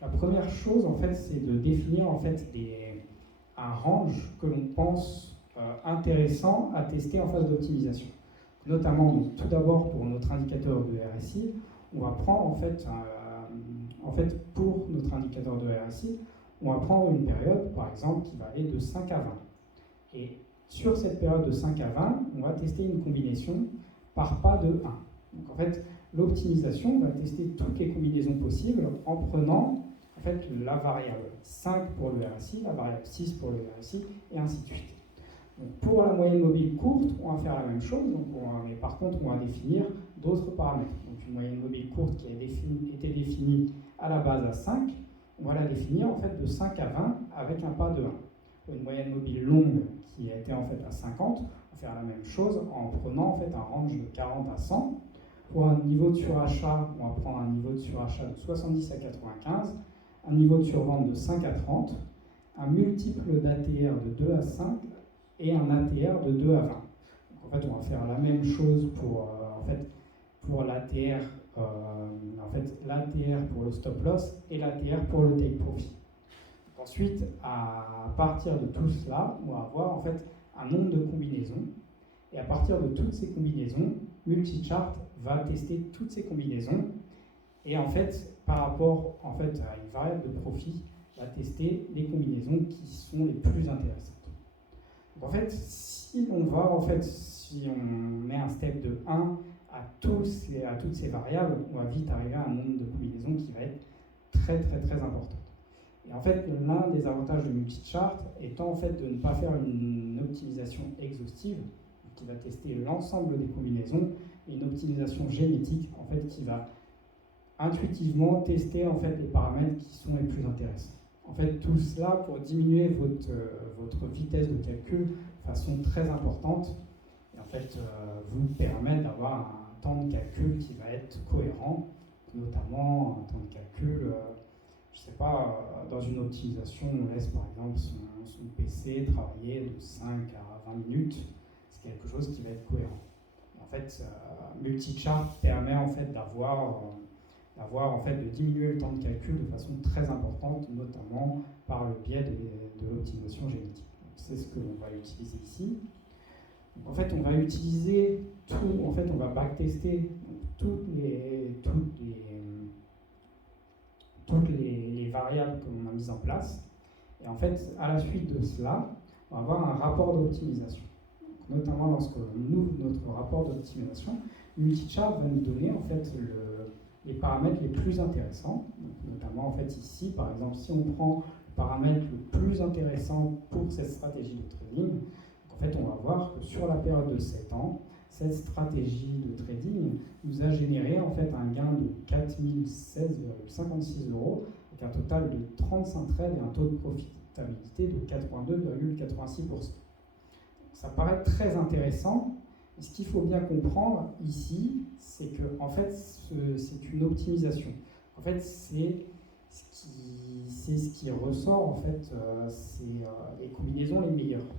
La première chose, en fait, c'est de définir en fait un range que l'on pense intéressant à tester en phase d'optimisation. Notamment, donc, tout d'abord pour notre indicateur de RSI, on va prendre en fait pour notre indicateur de RSI, on va prendre une période par exemple qui va aller de 5 à 20. Et sur cette période de 5 à 20, on va tester une combinaison par pas de 1. Donc en fait, l'optimisation va tester toutes les combinaisons possibles en prenant en fait la variable 5 pour le RSI, la variable 6 pour le RSI et ainsi de suite. Donc pour la moyenne mobile courte, on va faire la même chose, mais par contre on va définir d'autres paramètres. Donc une moyenne mobile courte qui a été définie à la base à 5, on va la définir en fait de 5 à 20 avec un pas de 1. Pour une moyenne mobile longue qui était en fait à 50, on va faire la même chose en prenant en fait un range de 40 à 100. Pour un niveau de surachat, on va prendre un niveau de surachat de 70 à 95, un niveau de survente de 5 à 30, un multiple d'ATR de 2 à 5, et un ATR de 2 à 20. Donc en fait, on va faire la même chose pour l'ATR, l'ATR pour le stop loss et l'ATR pour le take profit. Donc ensuite, à partir de tout cela, on va avoir en fait un nombre de combinaisons. Et à partir de toutes ces combinaisons, Multichart va tester toutes ces combinaisons. Et en fait, par rapport en fait, à une variable de profit, va tester les combinaisons qui sont les plus intéressantes. Donc en fait, si on met un step de 1 toutes ces variables, on va vite arriver à un nombre de combinaisons qui va être très très très important. Et en fait, l'un des avantages de multichart étant en fait de ne pas faire une optimisation exhaustive, qui va tester l'ensemble des combinaisons, et une optimisation génétique en fait qui va intuitivement tester en fait les paramètres qui sont les plus intéressants. En fait, tout cela pour diminuer votre vitesse de calcul de façon très importante et en fait vous permet d'avoir un temps de calcul qui va être cohérent, notamment un temps de calcul, je ne sais pas, dans une optimisation, on laisse par exemple son PC travailler de 5 à 20 minutes, c'est quelque chose qui va être cohérent. Et en fait, multichart permet en fait d'avoir en fait de diminuer le temps de calcul de façon très importante, notamment par le biais de l'optimisation génétique. C'est ce que l'on va utiliser ici. Donc, en fait, on va utiliser tout, en fait, on va backtester toutes les variables que l'on a mises en place. Et en fait, à la suite de cela, on va avoir un rapport d'optimisation. Notamment lorsque l'on ouvre notre rapport d'optimisation, multichart va nous donner en fait les paramètres les plus intéressants. Donc, notamment en fait ici, par exemple, si on prend le paramètre le plus intéressant pour cette stratégie de trading, en fait, on va voir que sur la période de 7 ans, cette stratégie de trading nous a généré en fait un gain de 4 016,56 €, avec un total de 35 trades et un taux de profitabilité de 82,86%. Ça paraît très intéressant, mais ce qu'il faut bien comprendre ici, c'est que en fait, c'est une optimisation. En fait, c'est ce qui ressort, en fait, c'est les combinaisons les meilleures.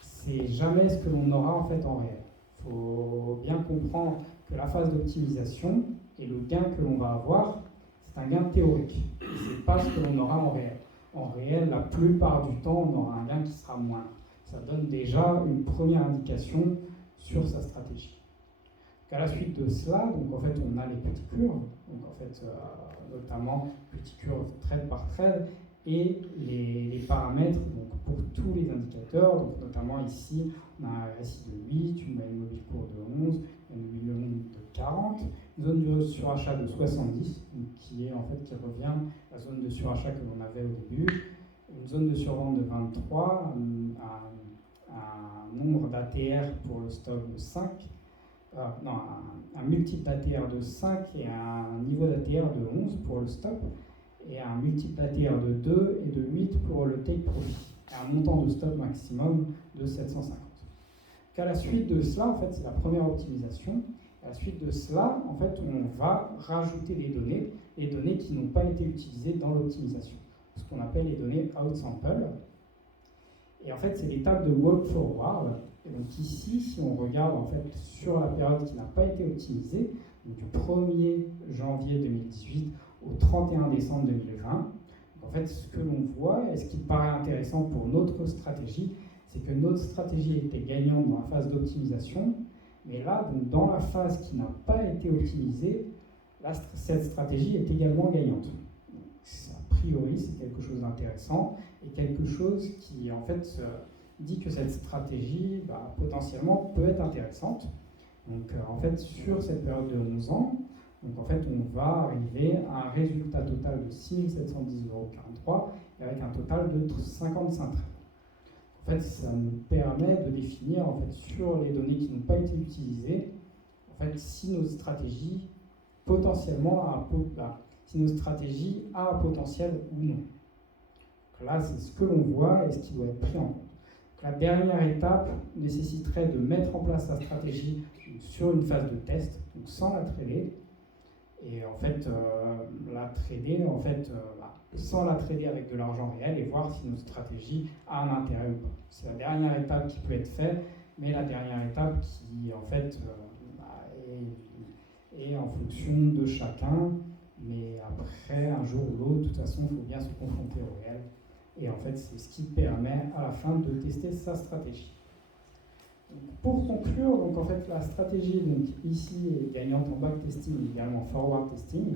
C'est jamais ce que l'on aura en fait en réel. Il faut bien comprendre que la phase d'optimisation et le gain que l'on va avoir, c'est un gain théorique. Ce n'est pas ce que l'on aura en réel. En réel, la plupart du temps, on aura un gain qui sera moindre. Ça donne déjà une première indication sur sa stratégie. À la suite de cela, donc en fait, on a les petites curves, donc en fait, notamment petites curves trade par trade, et les paramètres donc pour tous les indicateurs, donc notamment ici, on a un RSI de 8, une moyenne mobile court de 11, une moyenne mobile de 40, une zone de surachat de 70, donc qui revient à la zone de surachat que l'on avait au début, une zone de survente de 23, un nombre d'ATR pour le stop de 5, un multiple d'ATR de 5 et un niveau d'ATR de 11 pour le stop, et un multiple d'ATR de 2 et de 8 pour le take profit, et un montant de stop maximum de 750. À la suite de cela, en fait, c'est la première optimisation. À la suite de cela, en fait, on va rajouter les données qui n'ont pas été utilisées dans l'optimisation, ce qu'on appelle les données outsample. Et en fait, c'est l'étape de walk forward. Et donc ici, si on regarde en fait sur la période qui n'a pas été optimisée, donc du 1er janvier 2018 au 31 décembre 2020, en fait, ce que l'on voit et ce qui paraît intéressant pour notre stratégie, c'est que notre stratégie était gagnante dans la phase d'optimisation, mais là, donc, dans la phase qui n'a pas été optimisée, cette stratégie est également gagnante. Donc, a priori, c'est quelque chose d'intéressant et quelque chose qui, en fait, dit que cette stratégie, potentiellement, peut être intéressante. Donc, en fait, sur cette période de 11 ans, donc, en fait, on va arriver à un résultat total de 6 710,43 € et avec un total de 55 trades. En fait, ça nous permet de définir, en fait, sur les données qui n'ont pas été utilisées, en fait, si notre stratégie potentiellement si notre stratégie a un potentiel ou non. Donc là, c'est ce que l'on voit et ce qui doit être pris en compte. Donc, la dernière étape nécessiterait de mettre en place sa stratégie sur une phase de test, donc sans la trader, et en fait, la trader, sans la trader avec de l'argent réel et voir si notre stratégie a un intérêt ou pas. C'est la dernière étape qui peut être faite, mais la dernière étape qui, en fait, est en fonction de chacun. Mais après, un jour ou l'autre, de toute façon, il faut bien se confronter au réel. Et en fait, c'est ce qui permet à la fin de tester sa stratégie. Pour conclure, donc en fait, la stratégie donc, ici est gagnante en backtesting et également en forward testing.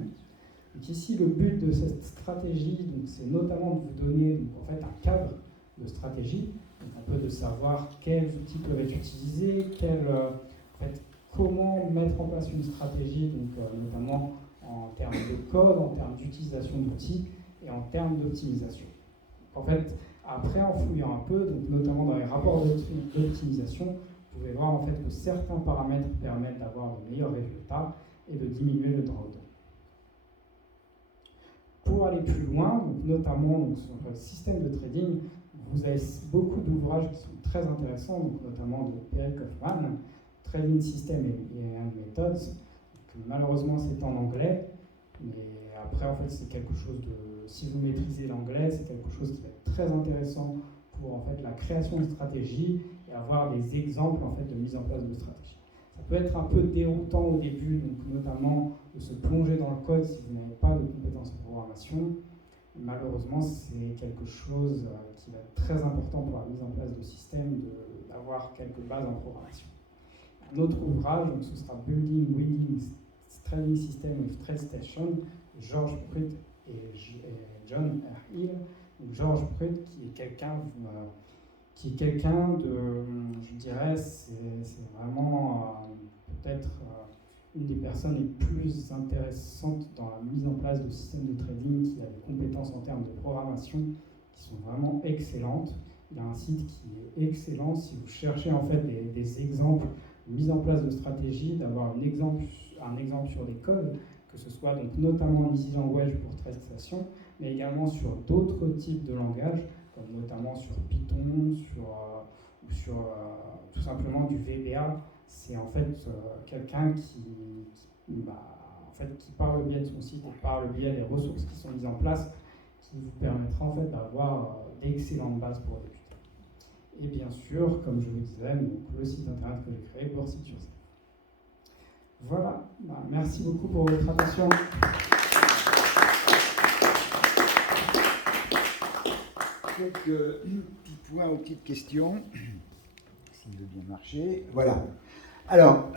Donc ici, le but de cette stratégie, c'est notamment de vous donner donc, en fait, un cadre de stratégie, donc un peu de savoir quels outils peuvent être utilisés, comment mettre en place une stratégie, donc, notamment en termes de code, en termes d'utilisation d'outils et en termes d'optimisation. En fait, après, en fouillant un peu, donc notamment dans les rapports d'optimisation, vous pouvez voir en fait que certains paramètres permettent d'avoir de meilleurs résultats et de diminuer le drawdown. Pour aller plus loin, donc notamment donc, sur le système de trading, vous avez beaucoup d'ouvrages qui sont très intéressants, donc notamment de P.L. Kaufman, Trading System and Methods. Donc, malheureusement, c'est en anglais, mais après, en fait, c'est quelque chose de... Si vous maîtrisez l'anglais, c'est quelque chose qui va être très intéressant pour en fait, la création de stratégies et avoir des exemples en fait, de mise en place de stratégies. Ça peut être un peu déroutant au début, donc notamment de se plonger dans le code si vous n'avez pas de compétences en programmation. Malheureusement, c'est quelque chose qui va être très important pour la mise en place de systèmes, d'avoir quelques bases en programmation. Un autre ouvrage, donc ce sera Building Winning Trading System with TradeStation, George Pruitt et John R. Hill. Donc George Pruitt, qui est quelqu'un de, je dirais, c'est vraiment peut-être une des personnes les plus intéressantes dans la mise en place de systèmes de trading, qui a des compétences en termes de programmation qui sont vraiment excellentes. Il y a un site qui est excellent si vous cherchez en fait des exemples de mise en place de stratégie, d'avoir un exemple sur des codes, que ce soit donc notamment en Easy Language pour TradeStation, mais également sur d'autres types de langages, comme notamment sur Python, ou sur tout simplement du VBA. C'est en fait quelqu'un qui par le biais de son site et par le biais des ressources qui sont mises en place, qui vous permettra en fait d'avoir d'excellentes bases pour débuter. Et bien sûr, comme je vous disais, donc, le site internet que j'ai créé, Boursit Yourself. Voilà, merci beaucoup pour votre attention. Quelques petits points ou petites questions, s'il veut bien marcher. Voilà. Alors,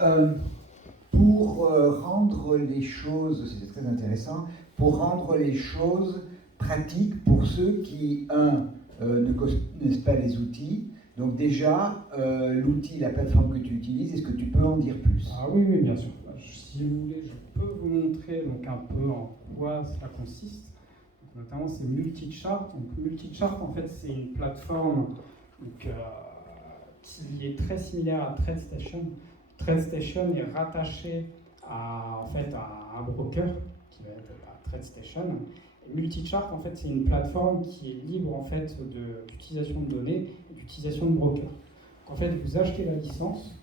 pour rendre les choses, c'est très intéressant, pour rendre les choses pratiques pour ceux qui, ne connaissent pas les outils. Donc déjà, l'outil, la plateforme que tu utilises, est-ce que tu peux en dire plus? Ah oui, bien sûr. Si vous voulez, je peux vous montrer donc, un peu en quoi cela consiste. Donc, notamment, c'est Multichart. Donc, Multichart, en fait, c'est une plateforme donc, qui est très similaire à TradeStation. TradeStation est rattaché à un broker qui va être la TradeStation. Et Multichart, en fait, c'est une plateforme qui est libre en fait d'utilisation de données et d'utilisation de broker. Donc, en fait, vous achetez la licence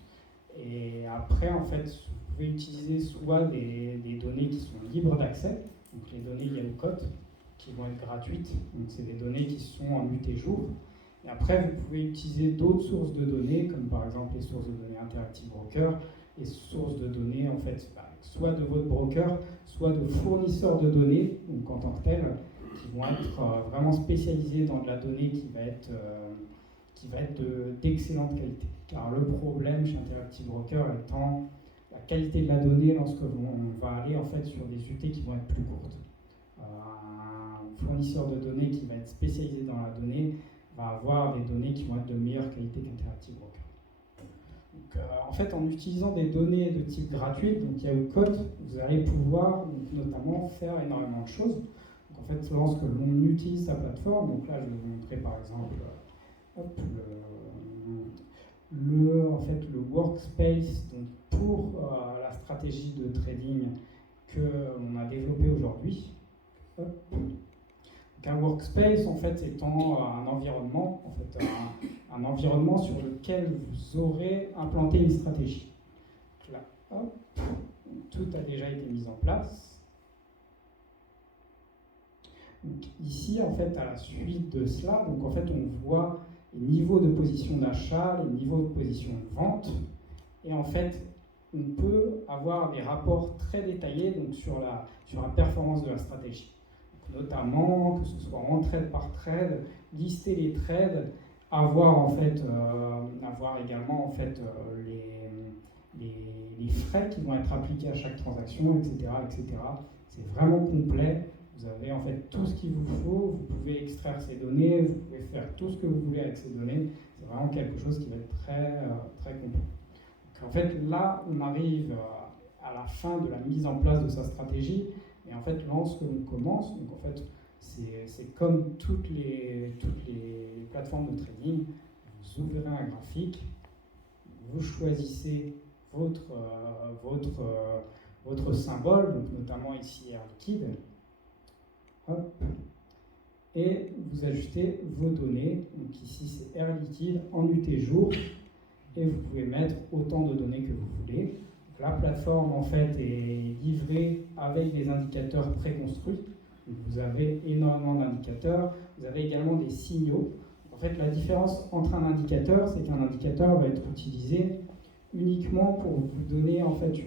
et après, en fait, vous pouvez utiliser soit des données qui sont libres d'accès, donc les données Yellowcode, qui vont être gratuites. Donc, c'est des données qui sont en UT jour. Et après, vous pouvez utiliser d'autres sources de données, comme par exemple les sources de données Interactive Broker, les sources de données, en fait, soit de votre broker, soit de fournisseurs de données, donc en tant que tel, qui vont être vraiment spécialisés dans de la donnée qui va être d'excellente qualité. Car le problème chez Interactive Broker étant la qualité de la donnée lorsque on va aller en fait sur des UT qui vont être plus courtes. Un fournisseur de données qui va être spécialisé dans la donnée va avoir des données qui vont être de meilleure qualité qu'Interactive Broker. Donc, en fait, en utilisant des données de type gratuit, donc Yellowcode, vous allez pouvoir donc, notamment faire énormément de choses. Donc, en fait, lorsque l'on utilise sa plateforme, donc là, je vais vous montrer par exemple le workspace donc, pour la stratégie de trading qu'on a développé aujourd'hui. Donc, un workspace, en fait, étant un environnement, un environnement sur lequel vous aurez implanté une stratégie. Donc là, hop, tout a déjà été mis en place. Donc, ici, en fait, à la suite de cela, donc en fait, on voit les niveaux de position d'achat, les niveaux de position de vente, et en fait, on peut avoir des rapports très détaillés donc, sur la performance de la stratégie. Donc, notamment, que ce soit en trade par trade, lister les trades, avoir également en fait, les frais qui vont être appliqués à chaque transaction, etc. C'est vraiment complet. Vous avez en fait tout ce qu'il vous faut, vous pouvez extraire ces données, vous pouvez faire tout ce que vous voulez avec ces données. C'est vraiment quelque chose qui va être très complet. Donc, en fait, là, on arrive à la fin de la mise en place de sa stratégie. Et en fait, lorsque l'on commence, donc en fait, c'est comme toutes les plateformes de trading, vous ouvrez un graphique, vous choisissez votre symbole, donc notamment ici Air Liquide, hop, et vous ajustez vos données. Donc ici c'est Air Liquide en UT jour, et vous pouvez mettre autant de données que vous voulez. Donc, la plateforme en fait est livrée avec des indicateurs préconstruits. Donc, vous avez énormément d'indicateurs. Vous avez également des signaux. En fait, la différence entre un indicateur, c'est qu'un indicateur va être utilisé uniquement pour vous donner en fait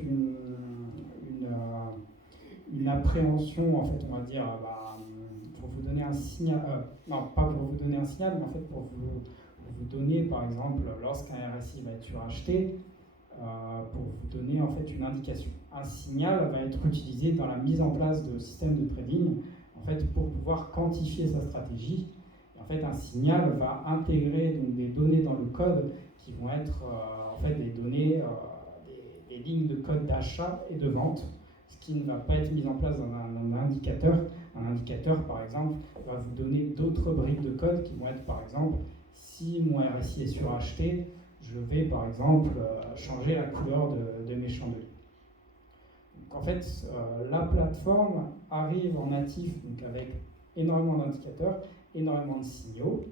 une appréhension, en fait, on va dire, pour vous donner un signal, non, pas pour vous donner un signal, mais en fait pour vous donner, par exemple, lorsqu'un RSI va être suracheté, pour vous donner en fait une indication. Un signal va être utilisé dans la mise en place de systèmes de trading, en fait, pour pouvoir quantifier sa stratégie. Et en fait, un signal va intégrer donc des données dans le code qui vont être en fait des données, des lignes de code d'achat et de vente, ce qui ne va pas être mis en place dans un indicateur. Un indicateur, par exemple, va vous donner d'autres briques de code qui vont être, par exemple, si mon RSI est suracheté, je vais, par exemple, changer la couleur de mes chandeliers. Donc, en fait, la plateforme arrive en natif donc avec énormément d'indicateurs, énormément de signaux,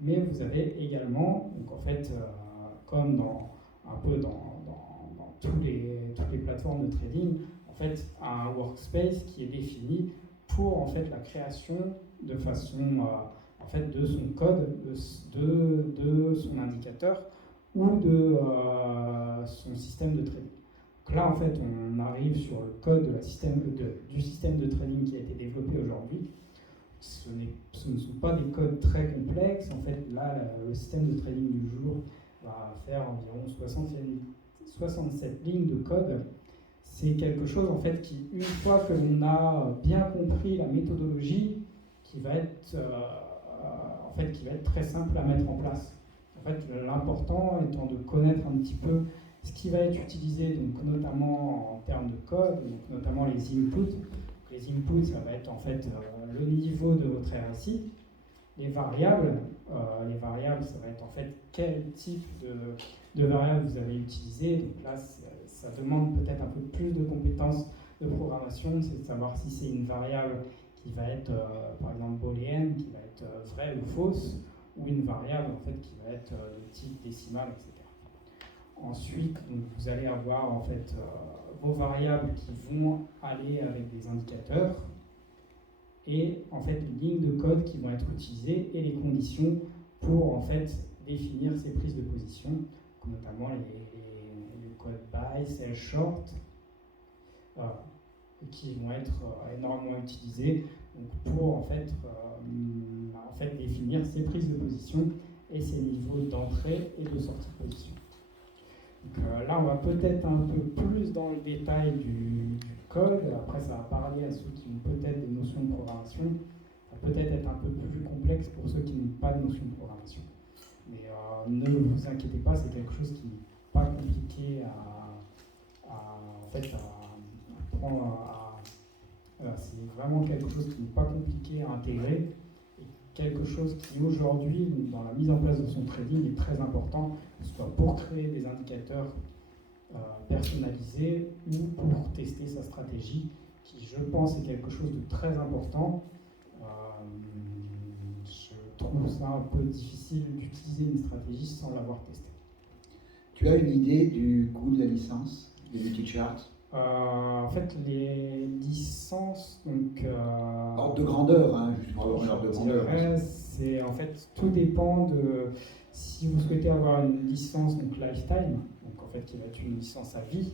mais vous avez également, donc en fait, comme un peu dans toutes les plateformes de trading, en fait, un workspace qui est défini pour en fait la création de façon en fait de son code, de son indicateur ou de son système de trading. Donc là, en fait, on arrive sur le code du système de trading qui a été développé aujourd'hui. Ce ne sont pas des codes très complexes. En fait, là, le système de trading du jour va faire environ 67 lignes de code. C'est quelque chose en fait qui, une fois que l'on a bien compris la méthodologie, qui va être très simple à mettre en place. En fait, l'important étant de connaître un petit peu ce qui va être utilisé, donc notamment en termes de code, donc notamment les inputs. Les inputs, ça va être en fait le niveau de votre RSI. Les variables, ça va être en fait quel type de variables vous avez utilisé. Donc là, ça demande peut-être un peu plus de compétences de programmation, c'est de savoir si c'est une variable qui va être, par exemple, booléenne, qui va être vraie ou fausse, ou une variable en fait qui va être de type décimal, etc. Ensuite, donc, vous allez avoir en fait vos variables qui vont aller avec des indicateurs et en fait les lignes de code qui vont être utilisées et les conditions pour en fait définir ces prises de position, notamment les codes buy, sell, short, qui vont être énormément utilisés donc, pour en fait définir ces prises de position et ces niveaux d'entrée et de sortie de position. Donc, là, on va peut-être un peu plus dans le détail du code. Après, ça va parler à ceux qui ont peut-être des notions de programmation. Ça va peut-être être un peu plus complexe pour ceux qui n'ont pas de notion de programmation. Mais ne vous inquiétez pas, c'est quelque chose qui n'est pas compliqué c'est vraiment quelque chose qui n'est pas compliqué à intégrer et quelque chose qui aujourd'hui, dans la mise en place de son trading, est très important, que ce soit pour créer des indicateurs personnalisés ou pour tester sa stratégie, qui je pense est quelque chose de très important. Je trouve ça un peu difficile d'utiliser une stratégie sans l'avoir testée. Tu as une idée du coût de la licence des multi-charts? En fait, les licences, donc... ordre de grandeur, hein, juste pour avoir un ordre de grandeur. C'est, en fait, tout dépend de... Si vous souhaitez avoir une licence, donc lifetime, donc en fait, qui va être une licence à vie,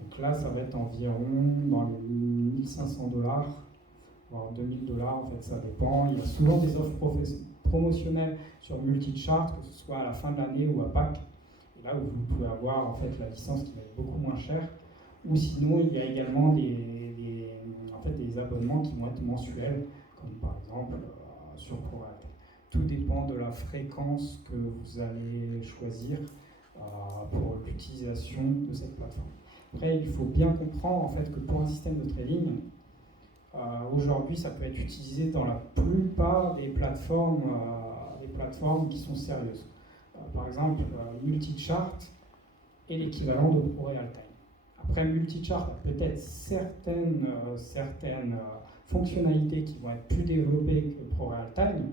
donc là, ça va être environ dans les 1500 $, voire 2000 $, en fait, ça dépend. Il y a souvent des offres promotionnelles sur multi-chart, que ce soit à la fin de l'année ou à Pâques, et là où vous pouvez avoir, en fait, la licence qui va être beaucoup moins chère. Ou sinon, il y a également des abonnements qui vont être mensuels, comme par exemple sur ProRate. Tout dépend de la fréquence que vous allez choisir pour l'utilisation de cette plateforme. Après, il faut bien comprendre en fait, que pour un système de trading, aujourd'hui, ça peut être utilisé dans la plupart des plateformes qui sont sérieuses. Par exemple, Multichart est l'équivalent de ProRealTime. Après, Multichart a peut-être certaines fonctionnalités qui vont être plus développées que ProRealTime,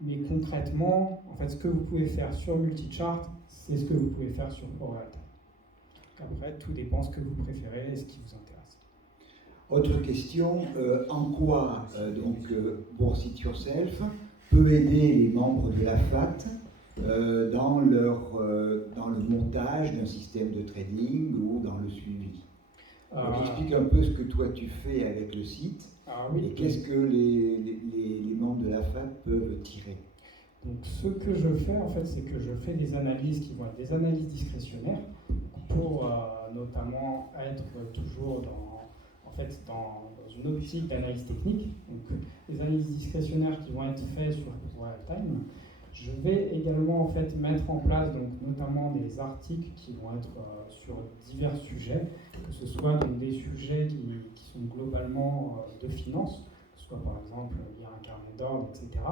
mais concrètement, en fait, ce que vous pouvez faire sur Multichart, c'est ce que vous pouvez faire sur ProRealTime. Après, tout dépend ce que vous préférez et ce qui vous intéresse. Autre question, en quoi Bourse It Yourself peut aider les membres de la FAT dans le montage d'un système de trading ou dans le suivi? Donc explique un peu ce que toi tu fais avec le site oui. Et qu'est-ce que les membres de la FAT peuvent tirer. Donc ce que je fais en fait, c'est que je fais des analyses qui vont être des analyses discrétionnaires pour notamment être toujours dans une optique d'analyse technique. Donc les analyses discrétionnaires qui vont être faites sur ProRealTime. Je vais également en fait mettre en place donc notamment des articles qui vont être sur divers sujets, que ce soit donc des sujets qui sont globalement de finance, que ce soit par exemple lié à un carnet d'ordre, etc.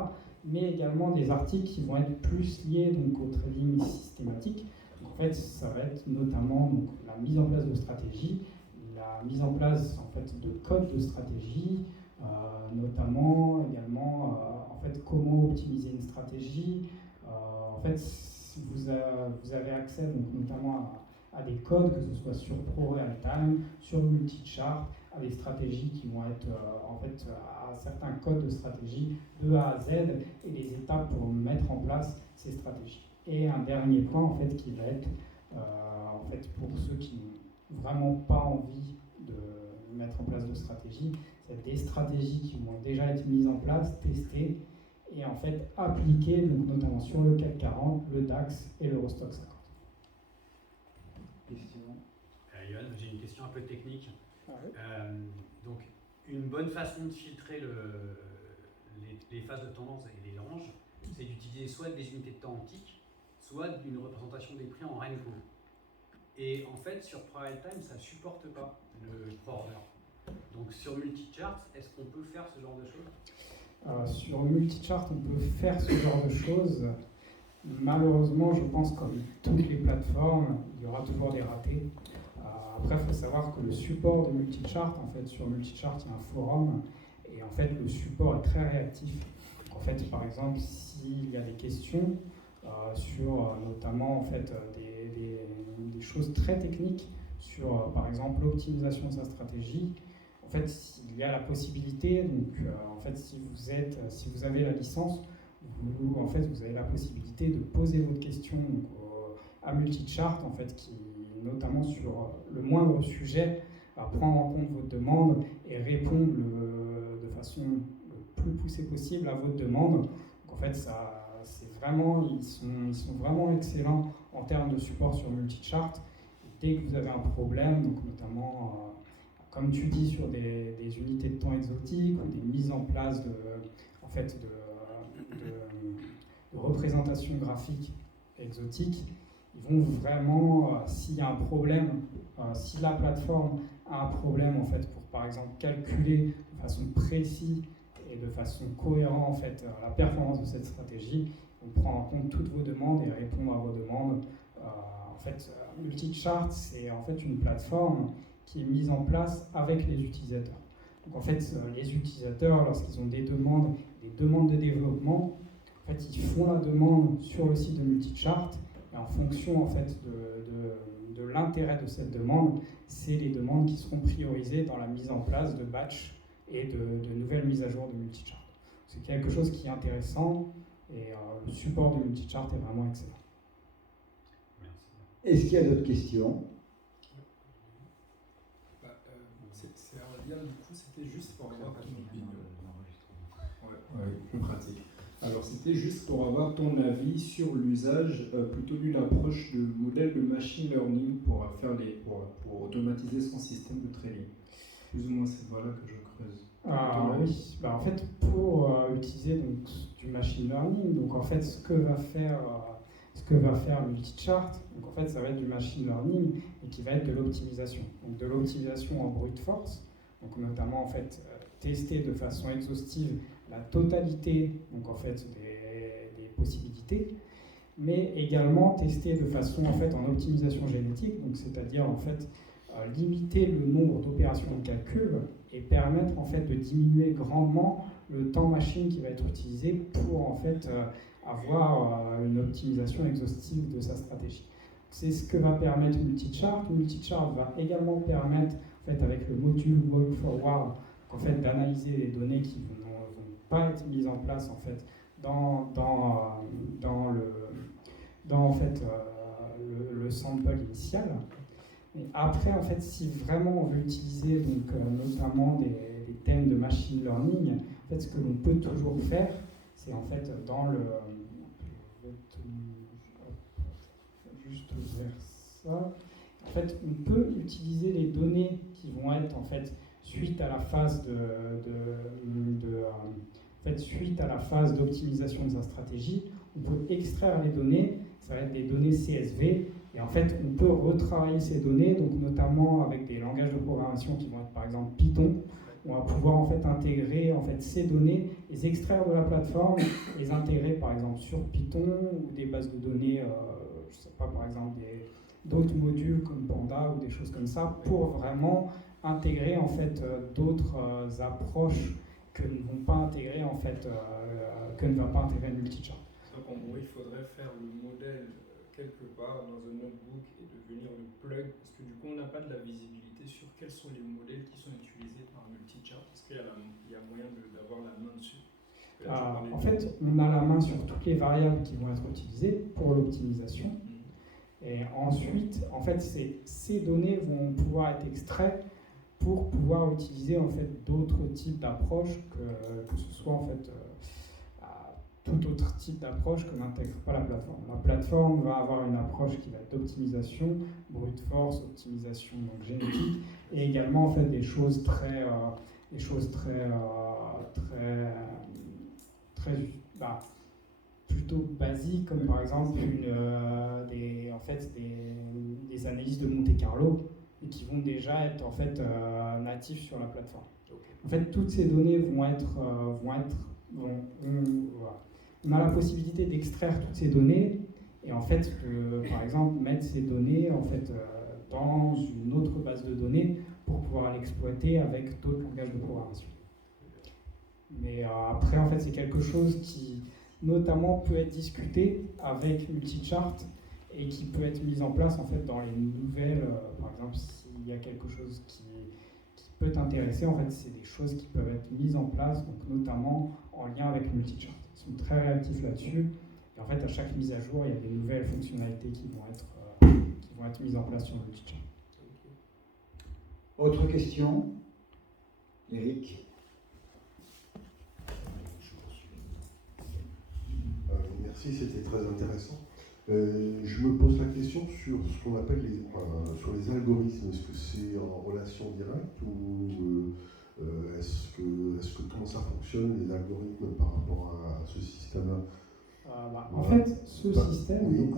Mais également des articles qui vont être plus liés donc au trading systématique. Donc, en fait, ça va être notamment donc, la mise en place de stratégies, la mise en place en fait de codes de stratégie, notamment également en fait comment optimiser une stratégie. En fait, vous avez accès donc notamment à des codes, que ce soit sur ProRealTime, sur Multichart, à des stratégies qui vont être en fait à certains codes de stratégie de A à Z et les étapes pour mettre en place ces stratégies. Et un dernier point en fait qui va être en fait pour ceux qui n'ont vraiment pas envie de mettre en place de stratégie, c'est des stratégies qui vont déjà être mises en place, testées et en fait appliquées donc notamment sur le CAC 40, le DAX et l'Eurostoxx 50. Question. Yoann, j'ai une question un peu technique. Ah oui. Donc, une bonne façon de filtrer les phases de tendance et les ranges, c'est d'utiliser soit des unités de temps antiques, soit une représentation des prix en Renko. Et en fait, sur ProRealTime, ça ne supporte pas le Pro-Order. Donc, sur Multichart, est-ce qu'on peut faire ce genre de choses? Sur Multichart, on peut faire ce genre de choses. Malheureusement, je pense comme toutes les plateformes, il y aura toujours des ratés. Après, il faut savoir que le support de Multichart, en fait, sur Multichart, il y a un forum, et en fait, le support est très réactif. En fait, par exemple, s'il y a des questions sur notamment en fait, des choses très techniques, sur par exemple l'optimisation de sa stratégie, en fait, il y a la possibilité, donc en fait, si vous avez la licence, vous avez la possibilité de poser votre question donc, à Multichart, en fait, qui notamment sur le moindre sujet, va prendre en compte votre demande et répondre de façon le plus poussée possible à votre demande. Donc en fait, ils sont vraiment excellents en termes de support sur Multichart. Et dès que vous avez un problème, donc notamment, comme tu dis, sur des unités de temps exotiques ou des mises en place de représentation graphique exotique, ils vont vraiment, s'il y a un problème, si la plateforme a un problème en fait pour par exemple calculer de façon précise et de façon cohérente en fait la performance de cette stratégie, on prend en compte toutes vos demandes et répond à vos demandes. En fait, Multichart, c'est en fait une plateforme qui est mise en place avec les utilisateurs. Donc en fait, les utilisateurs, lorsqu'ils ont des demandes de développement, en fait, ils font la demande sur le site de Multichart. Et en fonction en fait, de l'intérêt de cette demande, c'est les demandes qui seront priorisées dans la mise en place de batch et de nouvelles mises à jour de Multichart. C'est quelque chose qui est intéressant et le support de Multichart est vraiment excellent. Merci. Est-ce qu'il y a d'autres questions? C'est un lien, du coup, c'était juste pour avoir ton opinion. Ouais, plus pratique. Alors, c'était juste pour avoir ton avis sur l'usage, plutôt d'une approche de modèle de machine learning pour automatiser son système de trading. Plus ou moins cette voie-là que je creuse. Oui, en fait, pour utiliser donc, du machine learning, donc en fait, ce que va faire ce que va faire Multichart, donc en fait ça va être du machine learning et qui va être de l'optimisation. Donc de l'optimisation en brute force, donc notamment en fait tester de façon exhaustive la totalité donc en fait des possibilités, mais également tester de façon en fait en optimisation génétique, donc c'est-à-dire en fait limiter le nombre d'opérations de calcul et permettre en fait de diminuer grandement le temps machine qui va être utilisé pour en fait avoir une optimisation exhaustive de sa stratégie. C'est ce que va permettre Multichart. Multichart va également permettre en fait avec le module Walk Forward en fait d'analyser les données qui ne vont pas être mises en place en fait dans en fait le sample initial. Et après, en fait, si vraiment on veut utiliser donc, notamment des thèmes de machine learning, en fait, ce que l'on peut toujours faire, c'est en fait dans le... juste vers ça. En fait, on peut utiliser les données qui vont être en fait suite à la phase suite à la phase d'optimisation de sa stratégie. On peut extraire les données, ça va être des données CSV. Et en fait, on peut retravailler ces données, donc notamment avec des langages de programmation qui vont être par exemple Python. On va pouvoir en fait intégrer en fait ces données, les extraire de la plateforme, les intégrer par exemple sur Python ou des bases de données, je sais pas par exemple d'autres modules comme Panda ou des choses comme ça, pour vraiment intégrer en fait d'autres approches que ne vont pas intégrer en fait que ne va pas intégrer Multichart. Donc en gros, il faudrait faire le modèle quelque part dans un notebook et de venir le plug, parce que du coup on n'a pas de la visibilité sur quels sont les modèles qui sont utilisés par Multichart. Est-ce qu'il y a moyen d'avoir la main dessus? En fait, on a la main sur toutes les variables qui vont être utilisées pour l'optimisation. Et ensuite, en fait, ces données vont pouvoir être extraites pour pouvoir utiliser en fait d'autres types d'approches que ce soit en fait tout autre type d'approche que n'intègre pas la plateforme. La plateforme va avoir une approche qui va être d'optimisation, brute force, optimisation donc génétique, et également en fait des choses très plutôt basiques, comme par exemple des analyses de Monte Carlo et qui vont déjà être en fait natifs sur la plateforme. En fait, toutes ces données vont être on a la possibilité d'extraire toutes ces données et en fait, par exemple, mettre ces données en fait dans une autre base de données pour pouvoir l'exploiter avec d'autres langages de programmation. Mais après, en fait, c'est quelque chose qui, notamment, peut être discuté avec Multichart et qui peut être mis en place en fait dans les nouvelles. Par exemple, s'il y a quelque chose qui peut t'intéresser, en fait, c'est des choses qui peuvent être mises en place, donc notamment en lien avec Multichart. Ils sont très réactifs là-dessus. Et en fait, à chaque mise à jour, il y a des nouvelles fonctionnalités qui vont être mises en place sur Multichart. Autre question? Eric? Merci, c'était très intéressant. Je me pose la question sur ce qu'on appelle sur les algorithmes. Est-ce que c'est en relation directe ou est-ce que comment ça fonctionne, les algorithmes par rapport à ce système-là? En fait, ce système... Oui,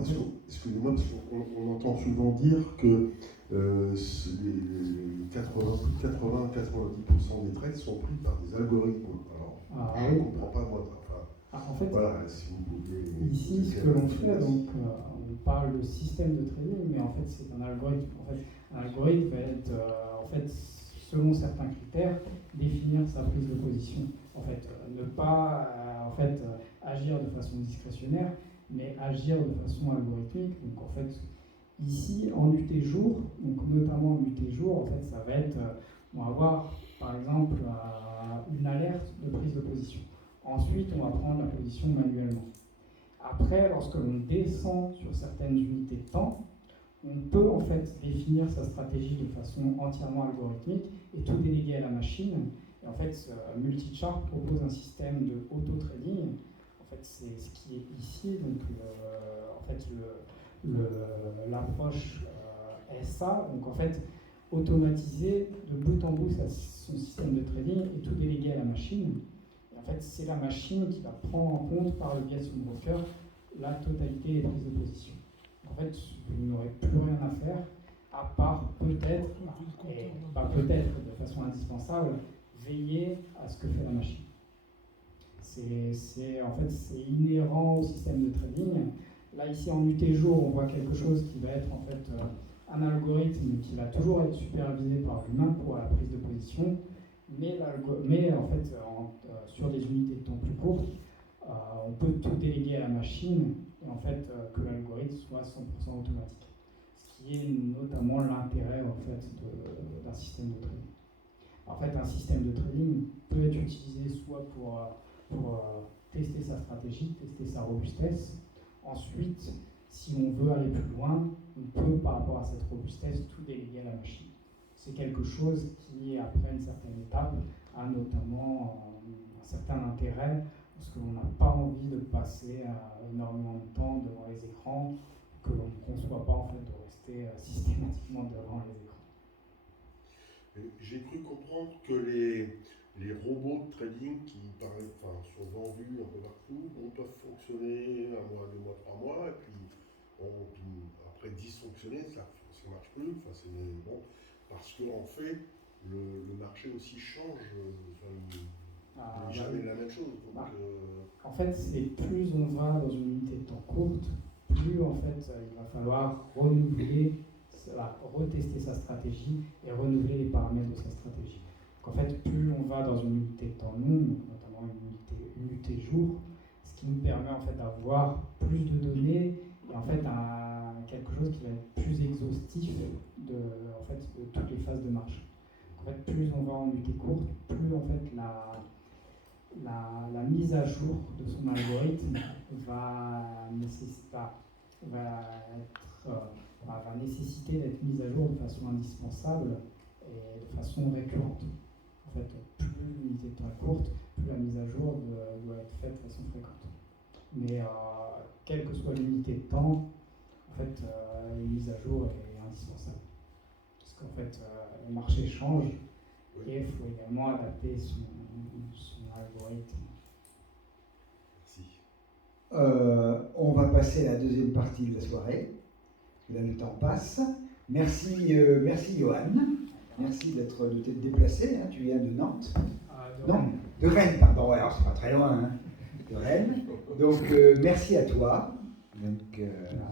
excusez-moi, parce qu'on entend souvent dire que les 80-90% des trades sont pris par des algorithmes. Alors, je ne comprends pas, moi. En fait, voilà, si vous pouvez ici, ce que l'on fait, donc, on parle de système de trading, mais en fait, c'est un algorithme. En fait, un algorithme va être, en fait, selon certains critères, définir sa prise de position. En fait, ne pas agir de façon discrétionnaire, mais agir de façon algorithmique. Donc, en fait, ici, en UT jour, donc notamment en UT jour, en fait, ça va être, on va avoir, par exemple, une alerte de prise de position. Ensuite, on va prendre la position manuellement. Après, lorsque l'on descend sur certaines unités de temps, on peut en fait définir sa stratégie de façon entièrement algorithmique et tout déléguer à la machine. Et en fait, Multichart propose un système de auto-trading. En fait, c'est ce qui est ici, donc l'approche SA. Donc en fait, automatiser de bout en bout son système de trading et tout déléguer à la machine. En fait, c'est la machine qui va prendre en compte par le biais de son broker la totalité des prises de position. En fait, vous n'aurez plus rien à faire, à part peut-être, et pas peut-être, de façon indispensable, veiller à ce que fait la machine. C'est inhérent au système de trading. Là, ici, en UT jour, on voit quelque chose qui va être en fait un algorithme qui va toujours être supervisé par l'humain pour la prise de position, mais en fait, sur des unités de temps plus courtes, on peut tout déléguer à la machine et en fait que l'algorithme soit 100% automatique. Ce qui est notamment l'intérêt en fait d'un système de trading. En fait, un système de trading peut être utilisé soit pour tester sa stratégie, tester sa robustesse. Ensuite, si on veut aller plus loin, on peut, par rapport à cette robustesse, tout déléguer à la machine. C'est quelque chose qui, après une certaine étape, a notamment un certain intérêt, parce qu'on n'a pas envie de passer énormément de temps devant les écrans, que l'on ne conçoit pas en fait de rester systématiquement devant les écrans. J'ai cru comprendre que les robots de trading qui sont vendus un peu partout peuvent fonctionner 1 mois, 2 mois, 3 mois, et puis après dysfonctionner, ça ne marche plus. Bon, parce qu'en fait, le marché aussi change, il n'est jamais la même chose. Donc, en fait, plus on va dans une unité de temps courte, plus en fait, il va falloir renouveler, retester sa stratégie et renouveler les paramètres de sa stratégie. Donc en fait, plus on va dans une unité de temps longue, notamment une unité jour, ce qui nous permet en fait d'avoir plus de données et en fait quelque chose qui va être plus exhaustif de toutes les phases de marche. En fait, plus on va en unité courte, plus en fait la mise à jour de son algorithme va nécessiter d'être mise à jour de façon indispensable et de façon récurrente. En fait, plus l'unité de temps est courte, plus la mise à jour doit être faite de façon fréquente. Mais quelle que soit l'unité de temps, en fait, une mise à jour est indispensable. Parce qu'en fait, le marché change et il faut également adapter son algorithme. Merci. On va passer à la deuxième partie de la soirée. Là, le temps passe. Merci Johan. Merci de t'être déplacé. Hein. Tu viens de Nantes. De Rennes, pardon. Alors, c'est pas très loin. Hein. De Rennes. Donc, merci à toi. Donc,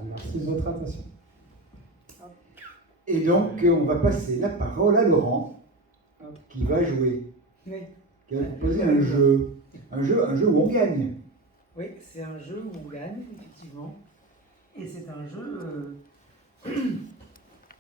merci de votre attention. Et donc, on va passer la parole à Laurent, qui va jouer. Oui. Qui va proposer un jeu où on gagne. Oui, c'est un jeu où on gagne, effectivement. Et c'est un jeu